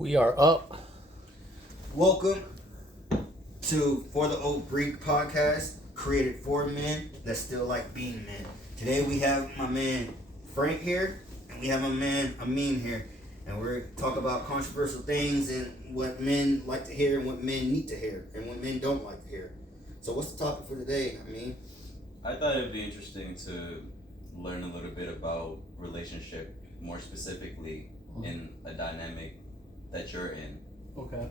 We are up. Welcome to For the Oak Break podcast, created for men that still like being men. Today we have my man Frank here, and we have my man Amin here, and we're talk about controversial things and what men like to hear and what men need to hear and what men don't like to hear. So what's the topic for today, Amin? I thought it'd be interesting to learn a little bit about relationship, more specifically in a dynamic that you're in. Okay.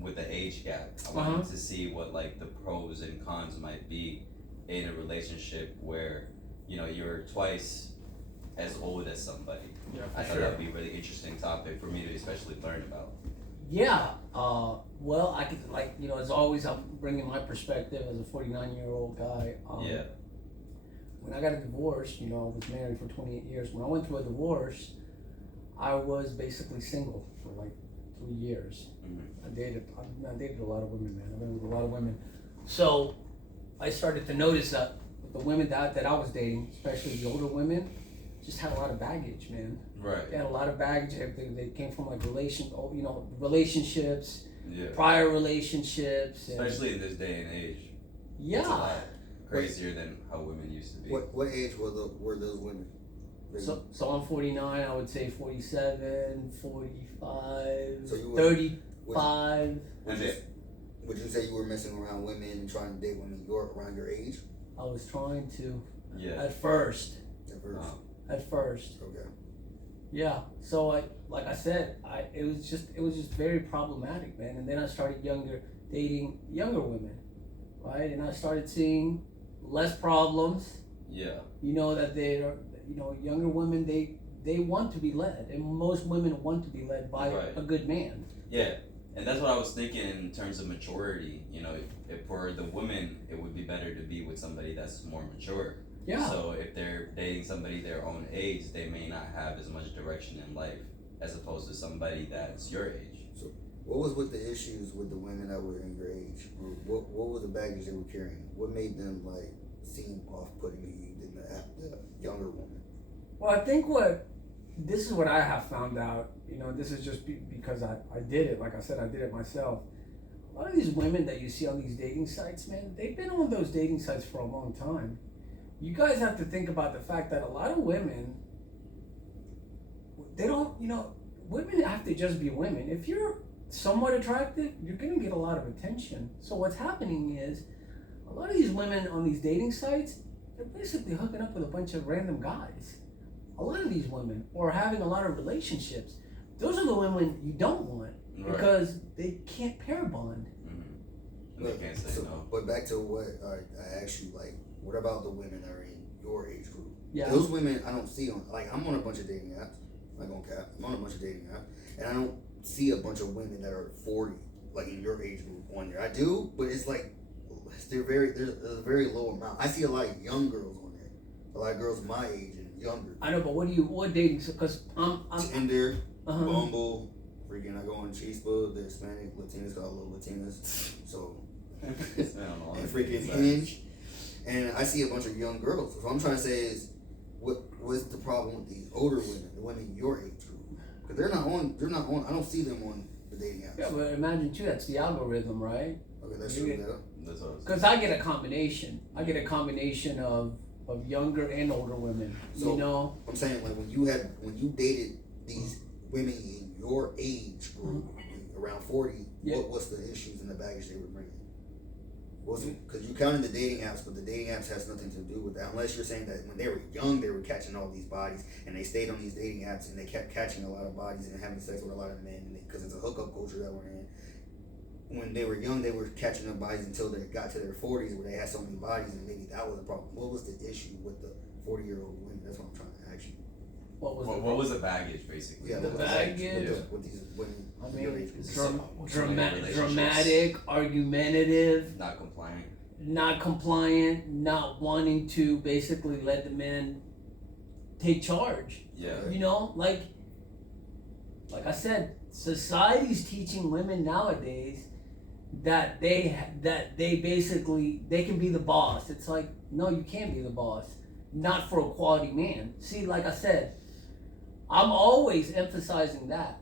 With the age gap, I wanted to see what like the pros and cons might be in a relationship where you're twice as old as somebody. Yeah, I thought that'd be a really interesting topic for me to especially learn about. Yeah. Well, I could as always, I'm bringing my perspective as a 49-year-old guy. Yeah. When I got a divorce, I was married for 28 years. When I went through a divorce, I was basically single for like 3 years. Mm-hmm. I dated a lot of women, man. I've been with a lot of women. So I started to notice that with the women that I was dating, especially the older women, just had a lot of baggage, man. Right. They had a lot of baggage. They came from like relationships, Yeah. prior relationships. Especially in this day and age. It's a Yeah. lot crazier than how women used to be. What age were those women? So I'm 49, I would say 47, 45, So you were- 35. Would you say you were messing around women and trying to date women around your age? I was trying to Yeah. at first. At first. Okay. Yeah. So like I said, it was just very problematic, man. And then I started dating younger women, right? And I started seeing less problems. Yeah. That they are, younger women, they want to be led, and most women want to be led by Right. a good man. Yeah, and that's what I was thinking in terms of maturity. If for the women, it would be better to be with somebody that's more mature. Yeah. So if they're dating somebody their own age, they may not have as much direction in life as opposed to somebody that's your age. So what was with the issues with the women that were in your age? What was the baggage they were carrying? What made them like seem off-putting to you than the younger woman? Well, I think this is what I have found out. This is just because I did it. Like I said, I did it myself. A lot of these women that you see on these dating sites, man, they've been on those dating sites for a long time. You guys have to think about the fact that a lot of women, they don't, women have to just be women. If you're somewhat attractive, you're going to get a lot of attention. So what's happening is a lot of these women on these dating sites, they're basically hooking up with a bunch of random guys. A lot of these women are having a lot of relationships. Those are the women you don't want because they can't pair bond. Mm-hmm. They can't say no. But back to what I asked you, like, what about the women that are in your age group? Yeah. Those women I don't see on, like, I'm on a bunch of dating apps. I'm not gonna cap. I'm on a bunch of dating apps, and I don't see a bunch of women that are 40, like in your age group on there. I do, but it's like there's a very low amount. I see a lot of young girls on there, a lot of girls my age and younger. I know, but what dating? Because I'm Tinder, Bumble, freaking. I go on Facebook, the Hispanic Latinas, got little Latinas, so and freaking Hinge, and I see a bunch of young girls. So what I'm trying to say is, what's the problem with these older women, the women your age group? Because they're not on. I don't see them on the dating apps. Yeah, but imagine too, that's the algorithm, right? Okay, that's true. Because I get a combination. I get a combination of younger and older women. So, I'm saying, like, when you dated these women in your age group, around 40, what's the issues and the baggage they were bringing? Because you counted the dating apps, but the dating apps has nothing to do with that. Unless you're saying that when they were young, they were catching all these bodies, and they stayed on these dating apps, and they kept catching a lot of bodies and having sex with a lot of men, because it's a hookup culture that we're in. When they were young, they were catching up bodies until they got to their 40s, where they had so many bodies, and maybe that was a problem. What was the issue with the 40-year-old women? That's what I'm trying to ask you. What was the baggage, basically? The baggage with these women. I mean, dramatic, argumentative, not compliant, not wanting to basically let the man take charge. Yeah. Like I said, society's teaching women nowadays that they basically they can be the boss. It's like, no, you can't be the boss. Not for a quality man. See, like I said, I'm always emphasizing that.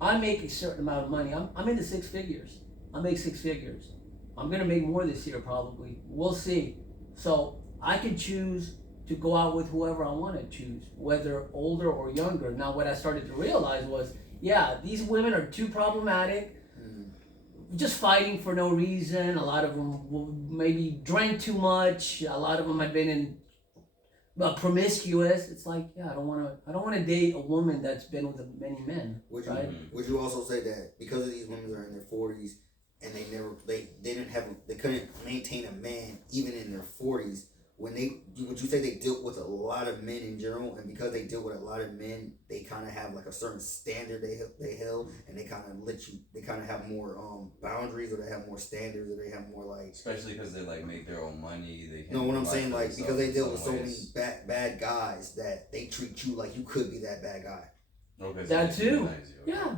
I make a certain amount of money. I'm into six figures. I make six figures. I'm gonna make more this year probably. We'll see. So I can choose to go out with whoever I want to choose, whether older or younger. Now, what I started to realize was, yeah, these women are too problematic, just fighting for no reason. A lot of them maybe drank too much. A lot of them had been in promiscuous. It's like, yeah, I don't want to date a woman that's been with many men. Would you also say that because of these women are in their 40s and they couldn't maintain a man even in their 40s? Would you say they dealt with a lot of men in general, and because they deal with a lot of men, they kind of have like a certain standard they held, and they kind of have more boundaries, or they have more standards, or they have more like, especially because they like make their own money. They no, what I'm saying, like, because they deal with so many bad guys that they treat you like you could be that bad guy. Okay, so that too. Yeah,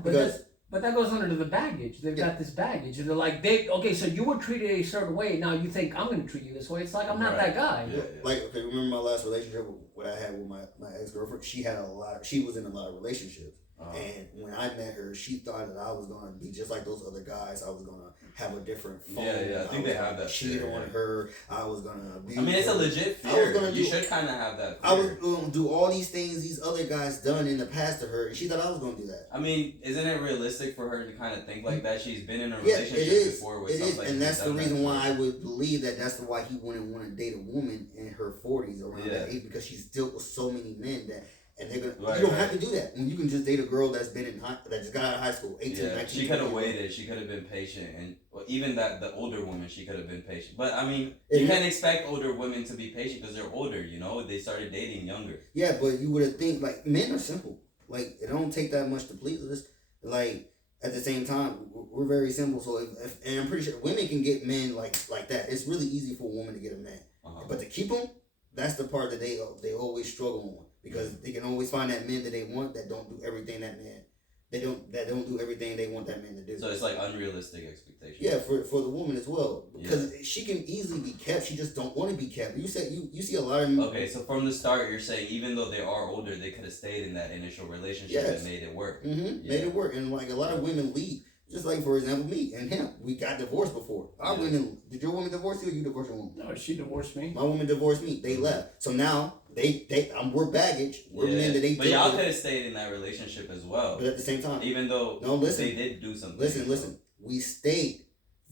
but that goes under the baggage. They've got this baggage, and they're like, okay, so you were treated a certain way. Now you think I'm going to treat you this way. It's like I'm not that guy. Yeah. Like, okay, remember my last relationship? What I had with my ex-girlfriend? She was in a lot of relationships. And when I met her, she thought that I was gonna be just like those other guys. I was gonna have a different phone. Yeah, I think they have that. Cheat on her. I was gonna abuse her. I mean, it's a legit fear. You should kind of have that fear. I was gonna do all these things these other guys done in the past to her, and she thought I was gonna do that. I mean, isn't it realistic for her to kind of think like that? She's been in a relationship before with somebody. And that's the reason why I would believe that. That's why he wouldn't want to date a woman in her 40s around that age, because she's dealt with so many men that. And they're gonna. You don't have to do that. When you can just date a girl that just got out of high school, 18, 19. She could have waited. She could have been patient, and even the older woman, she could have been patient. But I mean, you can't expect older women to be patient because they're older. You know, they started dating younger. Yeah, but you would have think like men are simple. Like it don't take that much to please us. Like at the same time, we're very simple. So and I'm pretty sure women can get men like that. It's really easy for a woman to get a man, but to keep them, that's the part that they always struggle on. Because they can always find that men that they want that don't do everything that don't do everything they want that man to do. So it's like unrealistic expectations. Yeah, for the woman as well, because she can easily be kept. She just don't want to be kept. You said you see a lot of. Okay, so from the start, you're saying even though they are older, they could have stayed in that initial relationship and made it work. Made it work, and like a lot of women leave. Just like, for example, me and him, we got divorced before. Our women, did your woman divorce you, or you divorced your woman? No, she divorced me. My woman divorced me. They left. So now we're baggage. We're men that they. But y'all could have stayed in that relationship as well. But at the same time, even though they did do something. Listen. We stayed.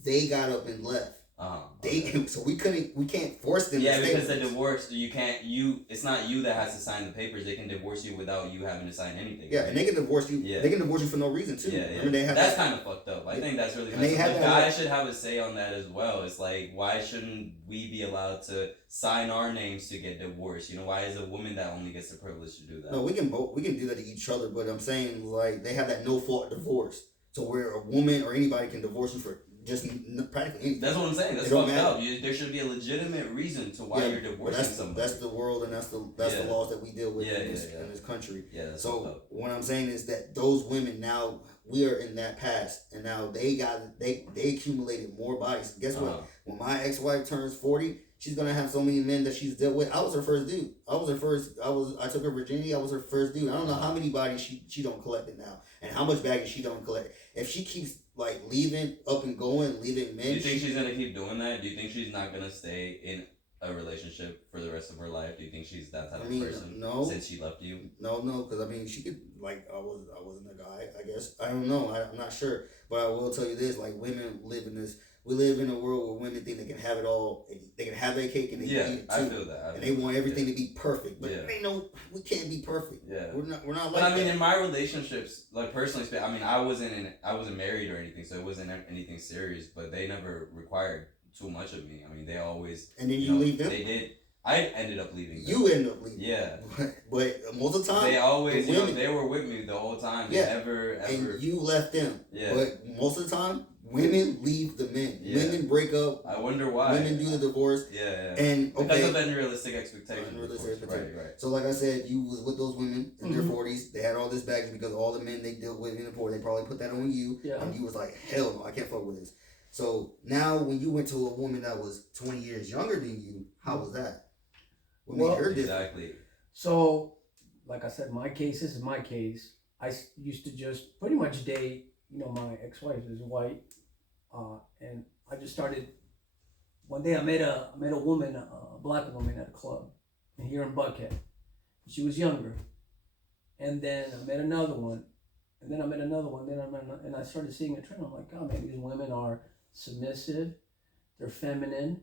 They got up and left. So we can't force them. Yeah, because the divorce, it's not you that has to sign the papers. They can divorce you without you having to sign anything. Yeah, and they can divorce you. Yeah. They can divorce you for no reason too. Yeah. I mean, that's kind of fucked up. I think that's really messed up. The guys should have a say on that as well. It's like, why shouldn't we be allowed to sign our names to get divorced? You know, why is a woman that only gets the privilege to do that? No, we can do that to each other, but I'm saying like they have that no fault divorce. So where a woman or anybody can divorce you for just practically anything. That's what I'm saying. That's fucked up. There should be a legitimate reason to why you're divorcing somebody. That's the world, and that's the laws that we deal with in this country. Yeah. So what I'm saying is that those women now, we are in that past, and now they accumulated more bodies. Guess what? When my ex-wife turns 40, she's gonna have so many men that she's dealt with. I was her first dude. I took her virginity. I was her first dude. I don't know how many bodies she don't collect it now, and how much baggage she don't collect. If she keeps like leaving up and going, leaving men. Do you think she's gonna keep doing that? Do you think she's not gonna stay in a relationship for the rest of her life? Do you think she's that type of person? No. Since she left you? No, because I mean she could like I wasn't a guy, I guess. I don't know. I'm not sure. But I will tell you this, like women we live in a world where women think they can have it all. They can have their cake and they can eat it too. I feel that. And they want everything to be perfect. But we can't be perfect. Yeah. We're not like But I mean, in my relationships, like personally speaking, I mean, I wasn't married or anything, so it wasn't anything serious, but they never required too much of me. I mean, they always. And then you leave them? They did. I ended up leaving them. You ended up leaving. Yeah. But most of the time. They always, they were with me the whole time. They never, ever. And you left them. Yeah. But most of the time, women leave the men. Yeah. Women break up. I wonder why. Women do the divorce. Yeah. And because of unrealistic expectations. Right. So like I said, you was with those women in their 40s. They had all this baggage because all the men they dealt with in the poor. They probably put that on you. Yeah. And you was like, hell no, I can't fuck with this. So now when you went to a woman that was 20 years younger than you, how was that? What made her different? Exactly. So, like I said, my case, this is my case. used to just pretty much date, my ex-wife is white, and I just started. One day I met a woman, a black woman at a club here in Buckhead. She was younger, and then I met another one, and then I met another one. And I started seeing a trend. I'm like, God, man, these women are submissive, they're feminine,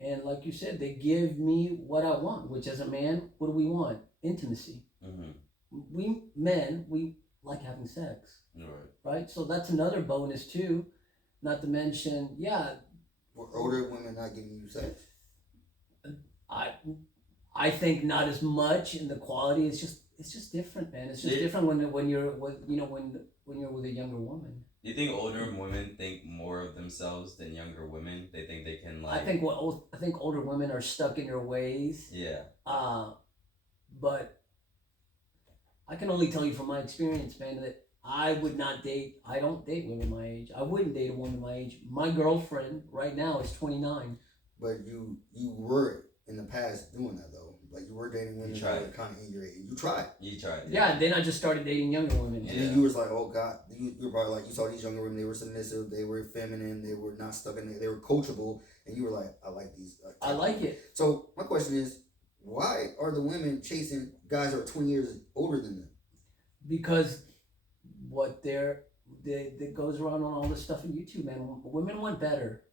and like you said, they give me what I want. Which, as a man, what do we want? Intimacy. We men, we like having sex, right? So that's another bonus too. Not to mention, Were older women not giving you sex? I think not as much, and the quality is just different, man. It's just different when you're with when you're with a younger woman. Do you think older women think more of themselves than younger women? They think they can like. I think older women are stuck in their ways. Yeah. But I can only tell you from my experience, man, that I don't date women my age. I wouldn't date a woman my age. My girlfriend right now is 29. But you were in the past doing that though. Like you were dating women that were kind of in your age. You tried. Yeah, and then I just started dating younger women. And then you was like, oh God, you were probably like, you saw these younger women, they were submissive, they were feminine, they were not stuck in there, they were coachable, and you were like, I like these. I like it. So my question is, why are the women chasing guys that are 20 years older than them? Because that goes around on all this stuff on YouTube, man. Women want better.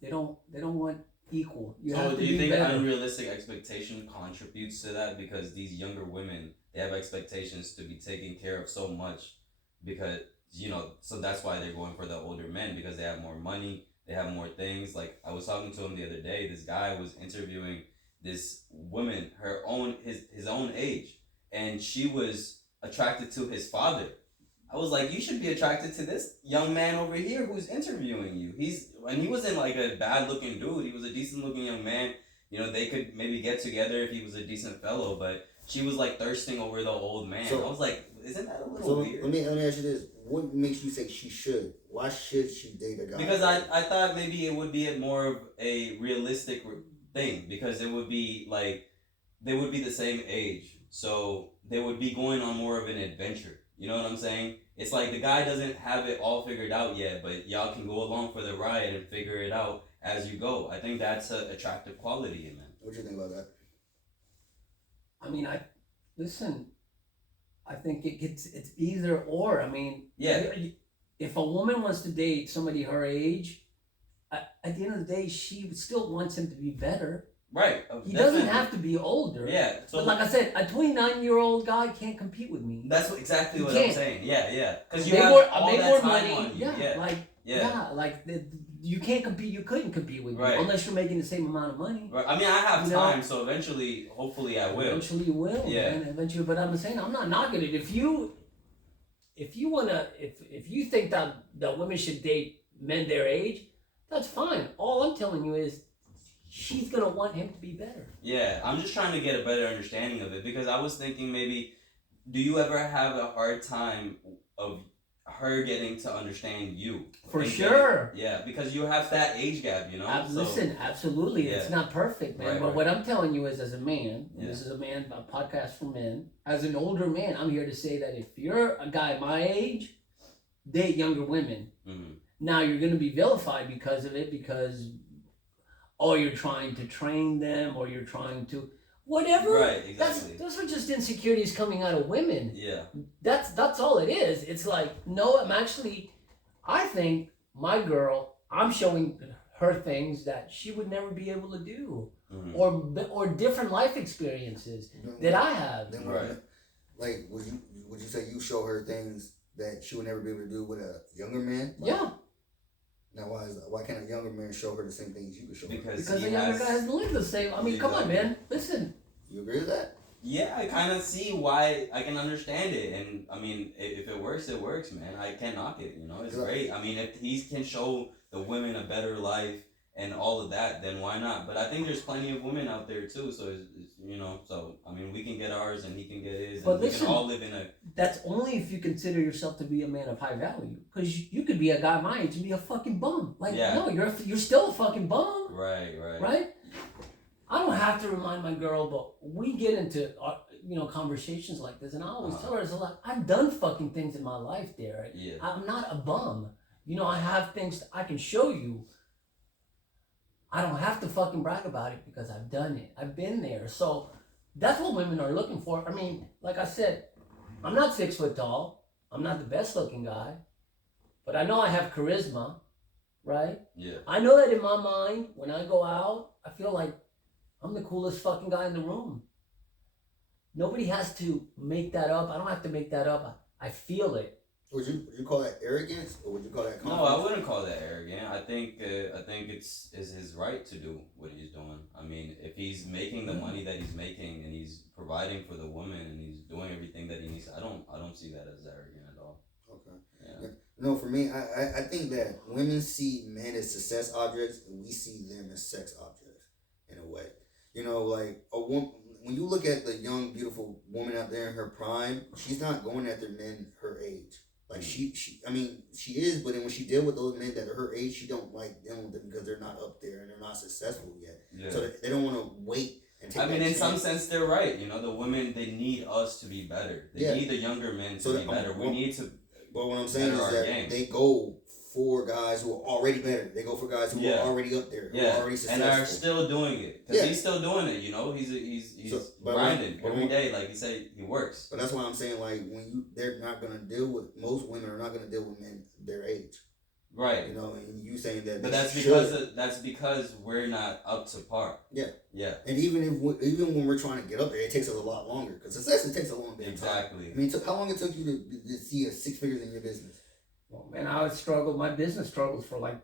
They don't want equal. So do you think unrealistic expectation contributes to that? Because these younger women, they have expectations to be taken care of so much because, so that's why they're going for the older men, because they have more money, they have more things. Like I was talking to him the other day, this guy was interviewing this woman, his own age, and she was attracted to his father. I was like, you should be attracted to this young man over here who's interviewing you. He wasn't like a bad looking dude. He was a decent looking young man. They could maybe get together if he was a decent fellow, but she was like thirsting over the old man. So, I was like, isn't that a little weird? Let me ask you this. What makes you say she should? Why should she date a guy? Because I thought maybe it would be more of a realistic thing, because it would be like, they would be the same age. So they would be going on more of an adventure. You know what I'm saying? It's like the guy doesn't have it all figured out yet, but y'all can go along for the ride and figure it out as you go. I think that's an attractive quality in men. What do you think about that? I mean, I think it's either or. I mean, if a woman wants to date somebody her age, at the end of the day, she still wants him to be better. Right. He doesn't have to be older. Yeah. So but like I said, a 29-year-old guy can't compete with me. That's exactly what I'm saying. Yeah. Because you make have more, all make that more time money. on you. You can't compete. You couldn't compete with me unless you're making the same amount of money. Right. I mean, I have time, so eventually, hopefully, I will. Eventually, you will. Yeah. Man, eventually, but I'm saying I'm not knocking it. If you think that women should date men their age, that's fine. All I'm telling you is, she's gonna want him to be better. Yeah, I'm just trying to get a better understanding of it, because I was thinking maybe, do you ever have a hard time of her getting to understand you? For sure. Because you have that age gap, Listen, absolutely. It's not perfect, man. But what I'm telling you is, as a man, and this is a podcast for men, as an older man, I'm here to say that if you're a guy my age, date younger women. Mm-hmm. Now, you're going to be vilified because of it, because you're trying to train them, or you're trying to whatever. Right, exactly. Those are just insecurities coming out of women. Yeah. That's all it is. It's like, no, I think my girl, I'm showing her things that she would never be able to do, or different life experiences that I have. Right. Like, would you say you show her things that she would never be able to do with a younger man? Yeah. Now, why is that? Why can't a younger man show her the same things you could show her? Because the younger guy hasn't lived the same. I mean, come on, man. Listen. You agree with that? Yeah, I kind of see why. I can understand it. And, I mean, if it works, it works, man. I can't knock it, It's great. I mean, if he can show the women a better life and all of that, then why not? But I think there's plenty of women out there, too. So, so, I mean, we can get ours and he can get his. And we can all live in a... That's only if you consider yourself to be a man of high value. Because you could be a guy my age and be a fucking bum. No, you're still a fucking bum. Right. Right? I don't have to remind my girl, but we get into... conversations like this, and I always tell her, it's like, I've done fucking things in my life, Derek. Yeah. I'm not a bum. I have things I can show you. I don't have to fucking brag about it because I've done it. I've been there. So that's what women are looking for. I mean, like I said, I'm not 6 foot tall. I'm not the best looking guy, but I know I have charisma, right? Yeah. I know that in my mind, when I go out, I feel like I'm the coolest fucking guy in the room. Nobody has to make that up. I don't have to make that up. I feel it. Would you call that arrogance, or would you call that confidence? No, I wouldn't call that arrogant. I think it's his right to do what he's doing. I mean, if he's making the money that he's making and he's providing for the woman and he's doing everything that he needs, I don't see that as arrogant at all. Okay. Yeah. No, for me, I think that women see men as success objects and we see them as sex objects in a way. Like a woman, when you look at the young, beautiful woman out there in her prime, she's not going after men her age. Like she is, but then when she deal with those men that are her age, she don't like dealing with them because they're not up there and they're not successful yet. Yeah. So they don't want to wait and take. In some sense, they're right. The women, they need us to be better. They need the younger men to be better. We need to. But what I'm saying is that they go for guys who are already better. They go for guys who are already up there, who are already successful, and are still doing it. Because he's still doing it. He's grinding every day. Like you say, he works. But that's why I'm saying, like, they're not gonna deal with, most women are not gonna deal with men their age. Right. And you saying that. But that's because we're not up to par. Yeah. Yeah. And even when we're trying to get up there, it takes us a lot longer because success takes a long damn time. Exactly. I mean, how long it took you to see 6 figures in your business? Well, man, I would struggle. My business struggles for like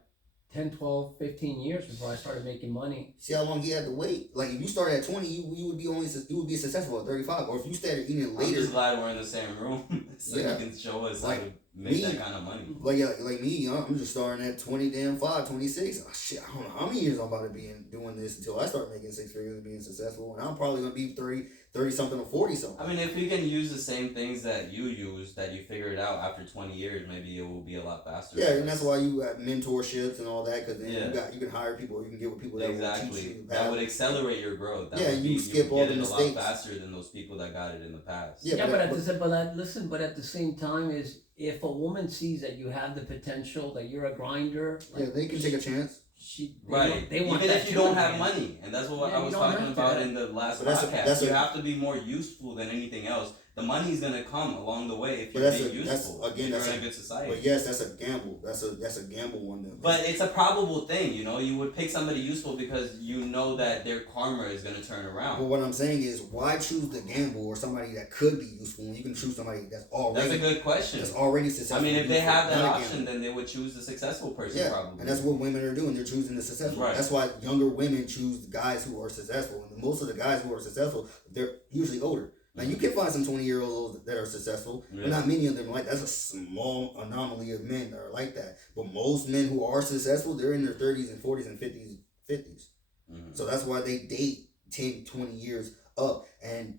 10, 12, 15 years before I started making money. See how long you had to wait? Like, if you started at 20, you would be successful at 35. Or if you started eating later. I'm just glad we're in the same room so you can show us how to make that kind of money. Like me, I'm just starting at 25, 26. Oh, shit, I don't know how many years I'm about to be doing this until I start making 6 figures and being successful. And I'm probably going to be 30 something or 40 something. I mean, if you can use the same things that you use, that you figured out after 20 years, maybe it will be a lot faster. Yeah, and that's why you have mentorships and all that, because then you can hire people, or you can get with people that will teach you. That would accelerate your growth. You skip all the mistakes. A lot faster than those people that got it in the past. But at the same time is, if a woman sees that you have the potential, that you're a grinder, they can take a chance. They want even if you don't have money, and that's what I was talking about in the last podcast. You have to be more useful than anything else. The money's gonna come along the way if you're being useful. You're in a good society. But yes, that's a gamble. That's a gamble one. But it's a probable thing, You would pick somebody useful because you know that their karma is gonna turn around. But what I'm saying is, why choose the gamble or somebody that could be useful when you can choose somebody that's already? That's a good question. That's already successful. If they have that option, then they would choose the successful person. Probably. And that's what women are doing. They're choosing the successful. Right. That's why younger women choose guys who are successful. And most of the guys who are successful, they're usually older. Now, you can find some 20-year-olds that are successful, but not many of them are like that. That's a small anomaly of men that are like that. But most men who are successful, they're in their 30s and 40s and 50s. Mm-hmm. So that's why they date 10, 20 years up. And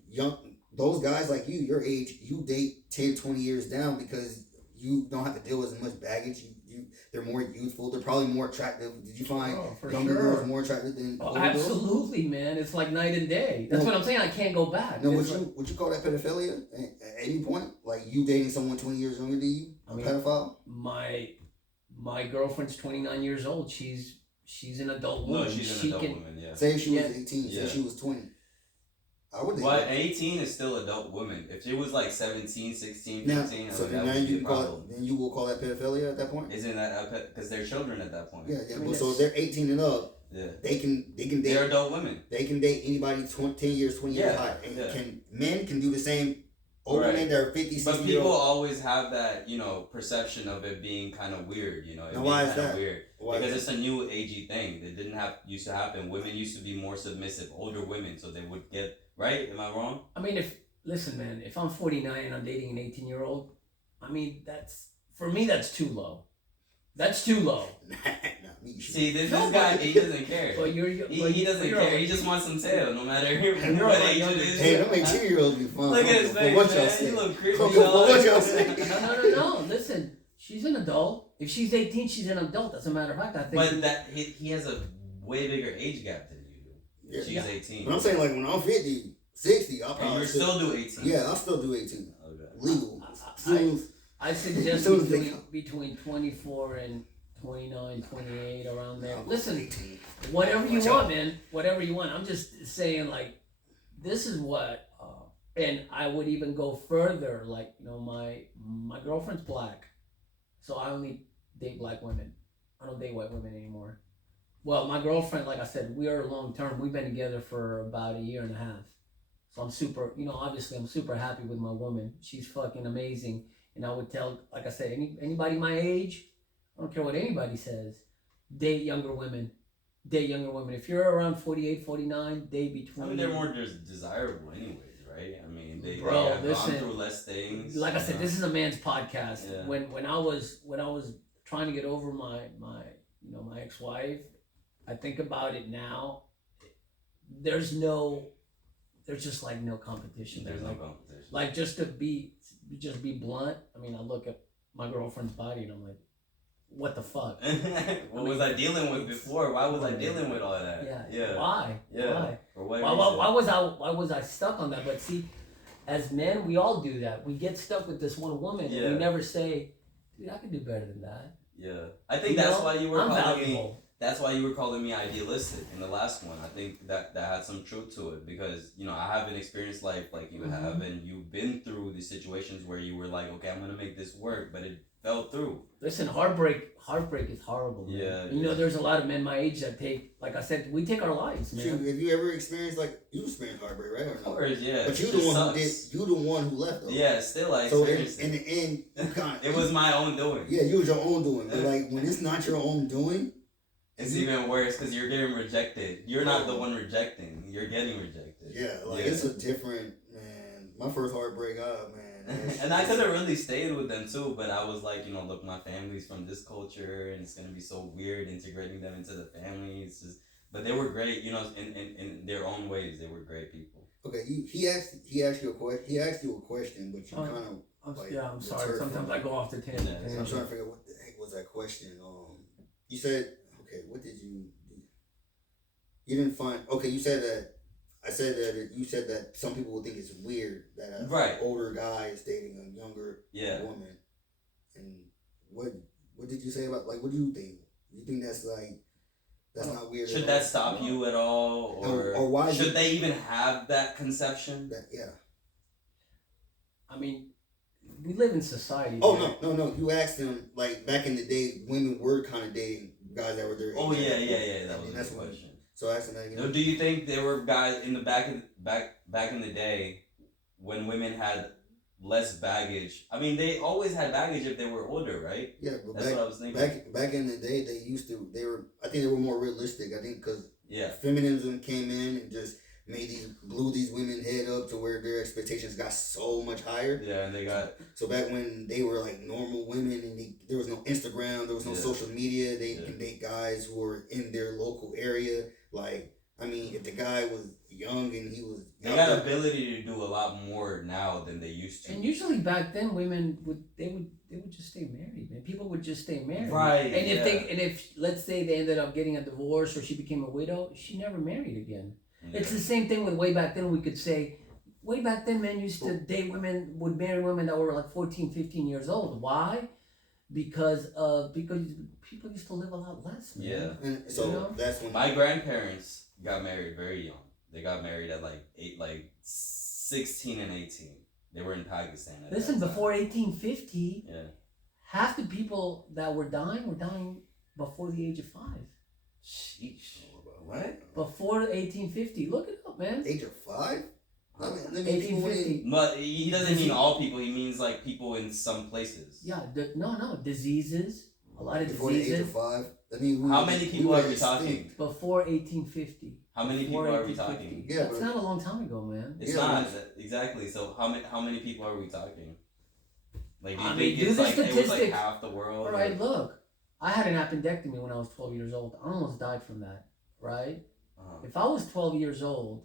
those guys like you, your age, you date 10, 20 years down because you don't have to deal with as much baggage. They're more youthful. They're probably more attractive. Did you find younger girls more attractive than older girls? Absolutely, man. It's like night and day. That's what I'm saying. I can't go back. No, would you call that pedophilia at any point? Like you dating someone 20 years younger than you? Pedophile? My girlfriend's 29 years old. She's an adult woman. No, she's an adult woman, yeah. Say she was 18. Say she was 20. I would think. Well, 18 is still adult women. If she was like 17, 16, 15, so then you will call that pedophilia at that point? Isn't that because they're children at that point? Yeah. So if they're 18 and up, they can date. They're adult women. They can date anybody 10 years, 20 years higher. And men can do the same. Older men that are 50, 60 But people always have that, perception of it being kind of weird, Why is that? Weird. Because it's a new agey thing. It used to happen. Women used to be more submissive, older women, so they would get, right? Am I wrong? Listen, man, if I'm 49 and I'm dating an 18-year-old, for me, that's too low. That's too low. See, this guy, he doesn't care. But he doesn't care. He just wants some tail, no matter what age it is. Hey, don't make 2-year-olds be fun. Look at his face, man. You look creepy. What y'all say? No. Listen, she's an adult. If she's 18, she's an adult. As a matter of fact, I think. But he has a way bigger age gap than you do. She's 18. But I'm saying, like, when I'm 50, 60, I'll And probably you still do 18. Yeah, I'll still do 18. Okay. Legal. I suggest Soon as they between 24 and 29, 28, around there. I'll go Listen, 18. whatever you Watch want, out. man. Whatever you want. I'm just saying, like, this is what, and I would even go further. Like, you know, my girlfriend's black, so I only date black women. I don't date white women anymore. Well, my girlfriend, like I said, we are long term. We've been together for about a year and a half. So I'm super, you know, obviously I'm super happy with my woman. She's fucking amazing. And I would tell, like I said, anybody my age, I don't care what anybody says, date younger women. Date younger women. If you're around 48, 49, date between. I mean, they're more desirable, anyways, right? I mean, they have listen, gone through less things. Like I said, this is a man's podcast. Yeah. When I was trying to get over my ex-wife, I think about it now. There's just like no competition. There's no like, competition. Like just to be blunt. I mean, I look at my girlfriend's body and I'm like, what the fuck? What was I dealing with before? Why was I dealing with all that? Yeah. Why? Yeah. Why? Why was I stuck on that? But see, as men, we all do that. We get stuck with this one woman and we never say, dude, I can do better than that. Yeah. I think that's why you were I'm calling valuable. me. That's why you were calling me idealistic in the last one. I think that had some truth to it because, you know, I have an experienced life like you have, and you've been through the situations where you were like, okay, I'm going to make this work, but it fell through. Listen, heartbreak is horrible, man. Yeah. You know, there's a lot of men my age that take, like I said, we take our lives, man. Shoot, have you ever experienced, like, you experienced heartbreak, right? Or Of no? course, yeah. But you the one who left, though. Yeah, still I So experienced in the end, you kind of... It was my own doing. Yeah, you was your own doing. But, like, when it's not your own doing... It's even worse because you're getting rejected. You're not the one rejecting. You're getting rejected. Yeah, like, it's a different... Man, my first heartbreak, man. And I could have really stayed with them too, but I was like, you know, look, my family's from this culture, and it's gonna be so weird integrating them into the family. It's just, but they were great, you know, in their own ways. They were great people. Okay, he asked you a question, but you kind of I'm sorry. Sometimes I go off the tangent. Yeah, I'm trying to figure out what the heck was that question. You said, okay, what did you do? You didn't find. Okay, you said that. I said that you said that some people would think it's weird that an older guy is dating a younger woman. And what did you say about, like, what do you think? You think that's not weird? Should that stop you at all, or why should they even have that conception? I mean, we live in society. Oh no! You asked them, like, back in the day, women were kind of dating guys that were their age. Oh yeah. That's the question. So asking that again. Do you think there were guys in the back in the day when women had less baggage? I mean, they always had baggage if they were older, right? Yeah, but that's what I was thinking. Back in the day, I think they were more realistic. I think because feminism came in and just blew these women head up to where their expectations got so much higher. Yeah, and they got... So back when they were like normal women and there was no Instagram, there was no social media, they can date guys who were in their local area. Like, I mean, if the guy was young and he was... They got ability to do a lot more now than they used to. And usually back then, women would just stay married, man. People would just stay married. Right, and if let's say they ended up getting a divorce or she became a widow, she never married again. Yeah. It's the same thing with way back then. We could say, way back then, men used to date women, would marry women that were like 14, 15 years old. Why? Because people used to live a lot less, man. Yeah. And so that's when... My grandparents got married very young. They got married at like 16 and 18. They were in Pakistan. Listen, before 1850, half the people that were dying before the age of 5. Sheesh. What? Before 1850. Look it up, man. Age of 5? I mean, 1850. But he doesn't mean all people. He means like people in some places. Yeah. No. Diseases. A lot of before diseases. Before the age of 5? I mean, how many people are we talking? Before 1850. How many people are we talking? Yeah, that's not a long time ago, man. It's not exactly. So how many people are we talking? Like, do you think it's like it was like half the world? All right, look. I had an appendectomy when I was 12 years old. I almost died from that. Right? If I was 12 years old,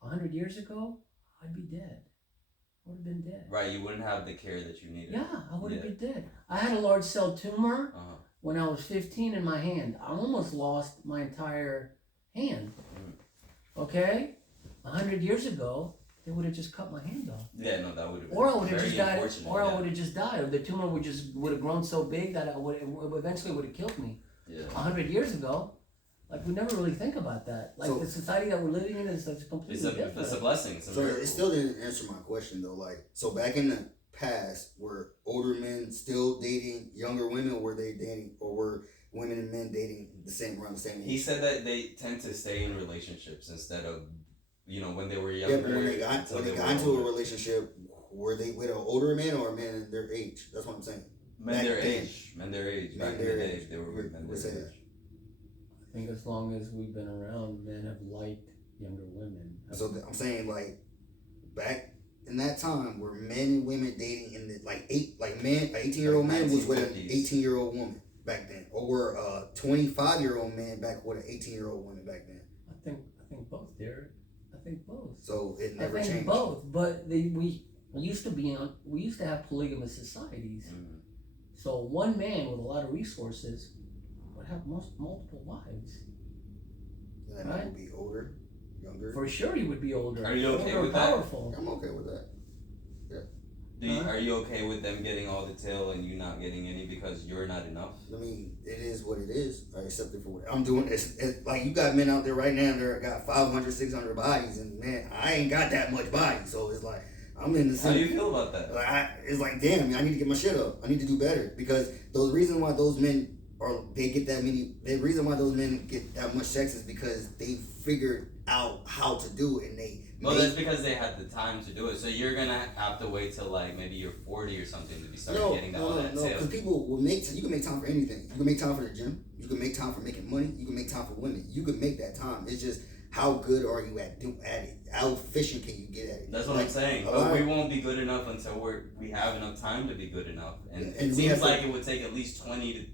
100 years ago, I'd be dead. I would have been dead. Right, you wouldn't have the care that you needed. Yeah, I would have been dead. I had a large cell tumor when I was 15 in my hand. I almost lost my entire hand. Okay? 100 years ago, they would have just cut my hand off. Yeah, no, that would have been Or I would have very just died. unfortunate, Or I yeah. would have just died. Or the tumor would have grown so big that it eventually would have killed me. Yeah. 100 years ago, like we never really think about that. Like So- the society that we're living in is completely different. It's a blessing. It's a So miracle. it still didn't answer my question though. Like, so back in the past, were older men still dating younger women, or were they dating, or were women and men dating around the same age? He said that they tend to stay in relationships instead of, when they were Yeah, younger. but when they got until they were into a older. relationship, were they with an older man or a man in their age? That's what I'm saying. Men back their then. age. Men their age. Men Back in their the day, age. they were with men What's their that? age. I think as long as we've been around, men have liked younger women. So I'm saying, like, back in that time, were men and women dating in the an 18-year-old man was with an 1950s. 18-year-old woman back then, or were a 25-year-old man back with an 18-year-old woman back then? I think both, Derek. I think both. So it I never think changed. both, but we used to have polygamous societies. Mm. So one man with a lot of resources would have multiple wives. And that man would be older, younger. For sure, he would be older. Are you okay older, with that? powerful. I'm okay with that. Are you okay with them getting all the tail and you not getting any because you're not enough? I mean, it is what it is. I accept it for what I'm doing. It's like you got men out there right now that got 500, 600 bodies, and man, I ain't got that much body. So it's like I'm in the How same. do you feel about that? It's like, damn, man, I need to get my shit up. I need to do better because the reason why those men get that many. The reason why those men get that much sex is because they figured out how to do it, and they. Well, that's because they had the time to do it. So you're gonna have to wait till like maybe you're 40 or something to be getting all that tail. Because people will you can make time for anything. You can make time for the gym. You can make time for making money. You can make time for women. You can make that time. It's just how good are you at it? How efficient can you get at it? That's what I'm saying. But we won't be good enough until we have enough time to be good enough. And it seems like it would take at least 20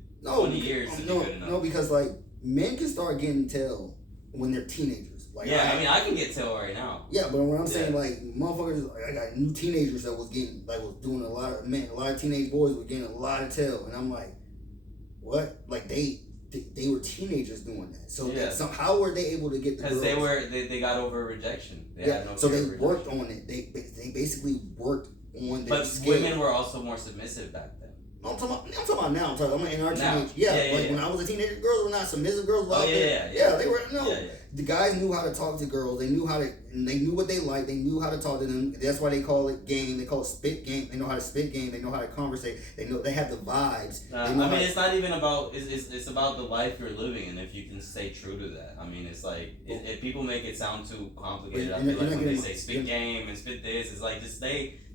years to be good enough. No, because like men can start getting tail when they're teenagers. Like, I mean, I can get tail right now. Yeah, but what I'm saying, like, motherfuckers, I got new teenagers that was doing a lot of teenage boys were getting a lot of tail, and I'm like, what? Like, they were teenagers doing that. So, how were they able to get the girls? Because they got over rejection. They had no so fear they of worked rejection. on it. They basically worked on their But skill. women were also more submissive back then. I'm talking about now. I'm talking about in our Now. teenage. When I was a teenager, girls were not submissive. Girls were out there. Yeah, they were no. Yeah. The guys knew how to talk to girls. They knew what they liked. They knew how to talk to them. That's why they call it game. They call it spit game. They know how to spit game. They know how to conversate. They have the vibes. It's not even about. It's about the life you're living, and if you can stay true to that. I mean, it's like if people make it sound too complicated. I feel like when they say spit game and spit this, it's like just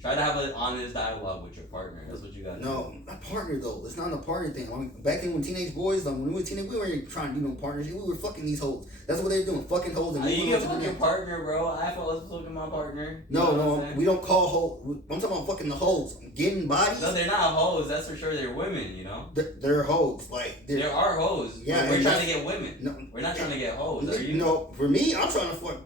try to have an honest dialogue with your partner. That's what you got to do. No, not partner though. It's not a partner thing. I mean, back then when teenage boys, when we were teenage, we weren't trying to do no partnership. We were fucking these hoes. That's what they were doing, fucking hoes. And You can fuck your partner, bro. I was fucking my partner. No, we don't call hoes. I'm talking about fucking the hoes. Getting bodies. No, they're not hoes. That's for sure. They're women. They're hoes. Like there are hoes. Yeah, we're trying to get women. No, we're not trying to get hoes. Are you? No, for me, I'm trying to fuck.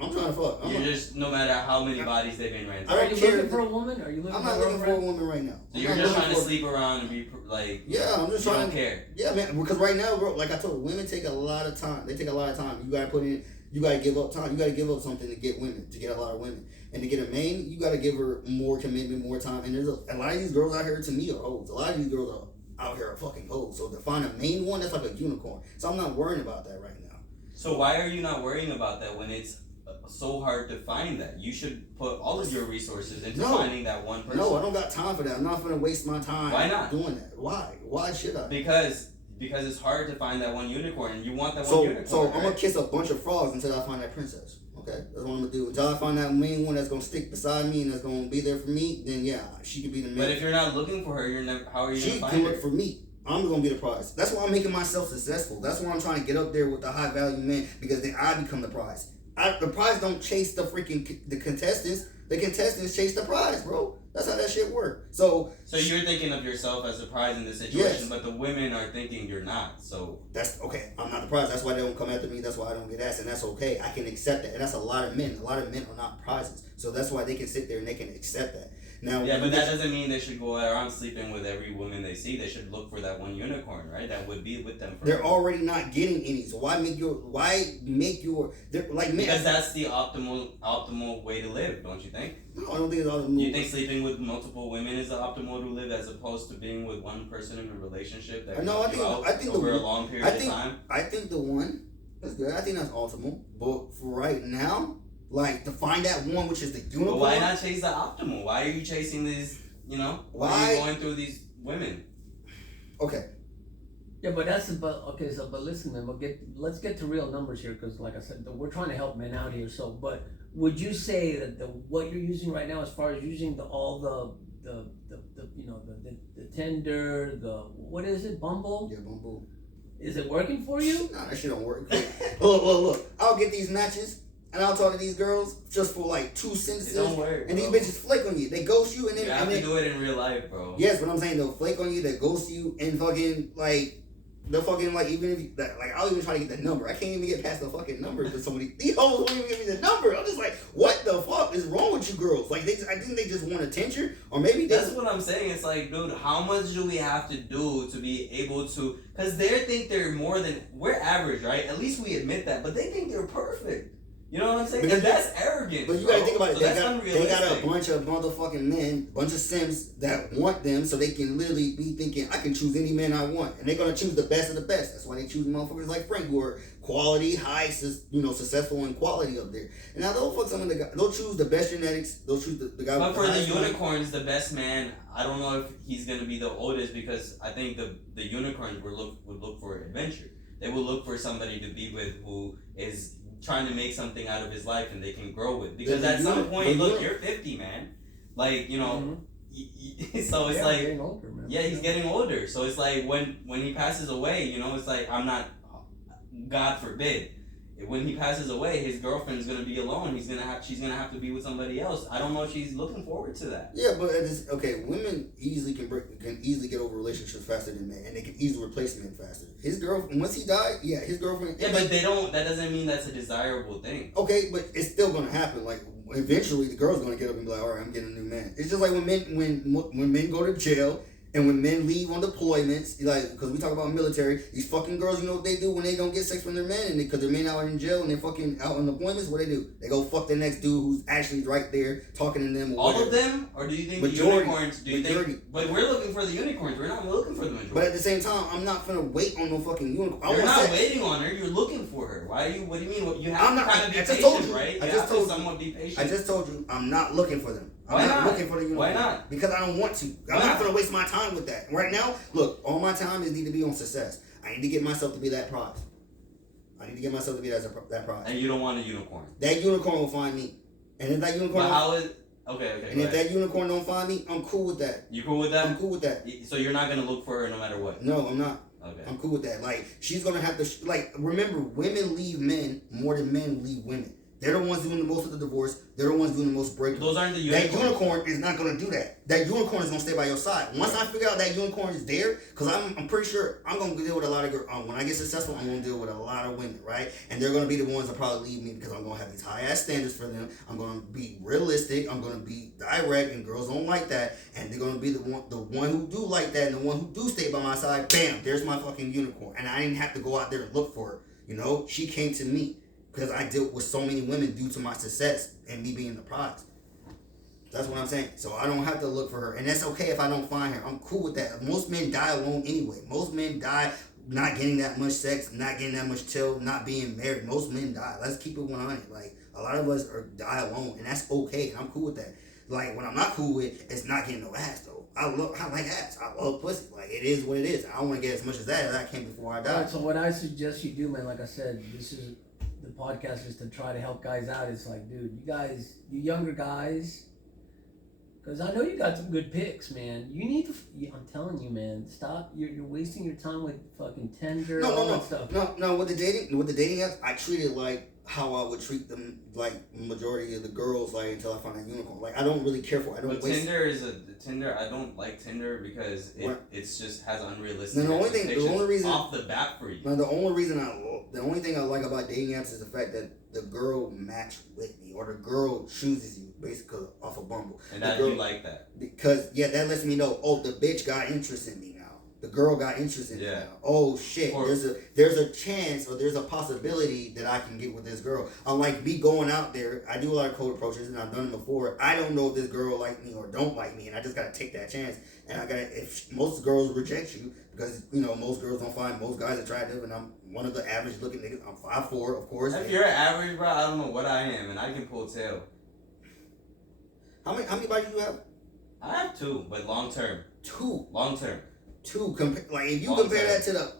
I'm trying to fuck. You're just no matter how many bodies they've been ran. Are you looking for a woman? Are you looking? I'm not looking for a woman right now. So you're just trying to sleep around and be like. Yeah, I'm just trying. Don't care. Yeah, man. Because right now, bro, like I told you, women take a lot of time. They take a lot of time. You gotta put in. You gotta give up time. You gotta give up something to get women. To get a lot of women. And to get a main, you gotta give her more commitment, more time. And there's a lot of these girls out here to me are hoes. A lot of these girls are out here are fucking hoes. So to find a main one, that's like a unicorn. So I'm not worrying about that right now. So why are you not worrying about that when it's so hard to find that? You should put all of your resources into finding that one person. No, I don't got time for that. I'm not gonna waste my time. Why not doing that? Why? Why should I? Because it's hard to find that one unicorn, and you want that one unicorn. So I'm gonna kiss a bunch of frogs until I find that princess. Okay, that's what I'm gonna do. Until I find that main one that's gonna stick beside me and that's gonna be there for me, then yeah, she could be the main. But if you're not looking for her, how are you gonna find her? She can look for me. I'm gonna be the prize. That's why I'm making myself successful. That's why I'm trying to get up there with the high value men, because then I become the prize. The prize don't chase the contestants. The contestants chase the prize, bro. That's how that shit works. So you're thinking of yourself as a prize in this situation, but the women are thinking you're not. So that's okay. I'm not the prize. That's why they don't come after me. That's why I don't get asked, and that's okay. I can accept that, and that's a lot of men. A lot of men are not prizes, so that's why they can sit there and they can accept that. Now, yeah, but that doesn't mean they should go around sleeping with every woman they see. They should look for that one unicorn, right? That would be with them. They're already not getting any, so why make your like men? Because that's the optimal way to live, don't you think? No, I don't think it's optimal. You think sleeping with multiple women is the optimal to live, as opposed to being with one person in a relationship that I think over a long period of time? I think the one that's good. I think that's optimal, but for right now. Like, to find that one, which is the unicorn. But why not chase the optimal? Why are you chasing these, why are you going through these women? Okay. Yeah, but but listen, man, let's get to real numbers here, because like I said, we're trying to help men out here. So, but would you say that what you're using right now, as far as using all the Tinder, what is it, Bumble? Yeah, Bumble. Is it working for you? Nah, that shit don't work. Look. I'll get these matches. And I'll talk to these girls just for like 2 sentences. It don't work, and these bitches flake on you. They ghost you and then... You have to do it in real life, bro. Yes, but I'm saying they'll flake on you, they ghost you, and fucking like... They'll fucking like, even if you... Like, I'll even try to get the number. I can't even get past the fucking number because these hoes won't even give me the number. I'm just like, what the fuck is wrong with you girls? Like, I think they just want attention. Or maybe That's what I'm saying. It's like, dude, how much do we have to do to be able to... Because they think they're more than... We're average, right? At least we admit that. But they think they're perfect. You know what I'm saying? Because that's arrogant. But you gotta think about it. So they got a bunch of motherfucking men, bunch of simps that want them, so they can literally be thinking, I can choose any man I want, and they're gonna choose the best of the best. That's why they choose motherfuckers like Frank, who are quality, high, successful in quality up there. And now they'll fuck some of the guys. They'll choose the best genetics. They'll choose the guy. But for the unicorns, the best man, I don't know if he's gonna be the oldest, because I think the unicorns would look for adventure. They would look for somebody to be with who is trying to make something out of his life and they can grow with, because at some point, look, you're 50, man, like, so it's like, getting older, man. Yeah, he's getting older, so it's like when he passes away, it's like, I'm not, God forbid, when he passes away, his girlfriend's gonna be alone. She's gonna have to be with somebody else. I don't know if she's looking forward to that. Yeah, but women easily can easily get over relationships faster than men, and they can easily replace men faster. His girlfriend, once he died, his girlfriend. Yeah, but they don't. That doesn't mean that's a desirable thing. Okay, but it's still gonna happen. Like, eventually, the girl's gonna get up and be like, "All right, I'm getting a new man." It's just like when men go to jail. And when men leave on deployments, like, because we talk about military, these fucking girls, you know what they do when they don't get sex from their men, and because their men out in jail and they're fucking out on deployments, what they do? They go fuck the next dude who's actually right there talking to them. All of them, or do you think majority, the unicorns? But we're looking for the unicorns. We're not looking for the majority. But at the same time, I'm not gonna wait on no fucking unicorn. You're not waiting on her. You're looking for her. Why are you? What do you mean? You have to kind of be patient, right? I just told you. Somewhat be patient. I just told you I'm not looking for them. I'm not looking for the unicorn. Why not? Because I don't want to. I'm not going to waste my time with that. Right now, look, all my time need to be on success. I need to get myself to be that prize. I need to get myself to be that prize. And you don't want a unicorn. That unicorn will find me. And if that unicorn... But how is... Okay. And if that unicorn don't find me, I'm cool with that. You cool with that? I'm cool with that. So you're not going to look for her no matter what? No, I'm not. Okay. I'm cool with that. Like, she's going to have to... remember, women leave men more than men leave women. They're the ones doing the most of the divorce. They're the ones doing the most breakups. Those aren't the unicorns. That unicorn is not going to do that. That unicorn is going to stay by your side. Once I figure out that unicorn is there, because I'm pretty sure I'm going to deal with a lot of girls. When I get successful, I'm going to deal with a lot of women, right? And they're going to be the ones that probably leave me because I'm going to have these high-ass standards for them. I'm going to be realistic. I'm going to be direct, and girls don't like that. And they're going to be the one who do like that, and the one who do stay by my side. Bam, there's my fucking unicorn. And I didn't have to go out there and look for her. She came to me. Because I dealt with so many women due to my success and me being the prize. That's what I'm saying. So I don't have to look for her. And that's okay if I don't find her. I'm cool with that. Most men die alone anyway. Most men die not getting that much sex, not getting that much chill, not being married. Most men die. Let's keep it 100. Like, a lot of us die alone. And that's okay. And I'm cool with that. Like, what I'm not cool with is not getting no ass, though. I like ass. I love pussy. Like, it is what it is. I want to get as much of that as I can before I die. All right, so what I suggest you do, man, like I said, the podcast is to try to help guys out. It's like, dude, you younger guys, because I know you got some good picks, man. You need to, I'm telling you, man, stop. You're wasting your time with fucking Tinder, all that stuff. No, with the dating apps, I treat it like how I would treat them, like majority of the girls, like until I find a unicorn. Like I don't really care for. I don't. But waste. Tinder. I don't like Tinder because it's just has unrealistic. No, the only reason off the bat for you. No, the only thing I like about dating apps is the fact that the girl match with me or the girl chooses you basically off of Bumble. And that you like that because that lets me know. Oh, the bitch got interest in me. The girl got interested in now. Oh shit! There's a chance or there's a possibility that I can get with this girl. Unlike me going out there, I do a lot of cold approaches and I've done it before. I don't know if this girl like me or don't like me, and I just gotta take that chance. And I gotta if most girls reject you because most girls don't find most guys attractive, and I'm one of the average looking niggas. I'm 5'4", of course. If you're average, bro, I don't know what I am, and I can pull tail. How many bodies do you have? I have 2, but long term. 2. Long term. 2 like if you compare that to the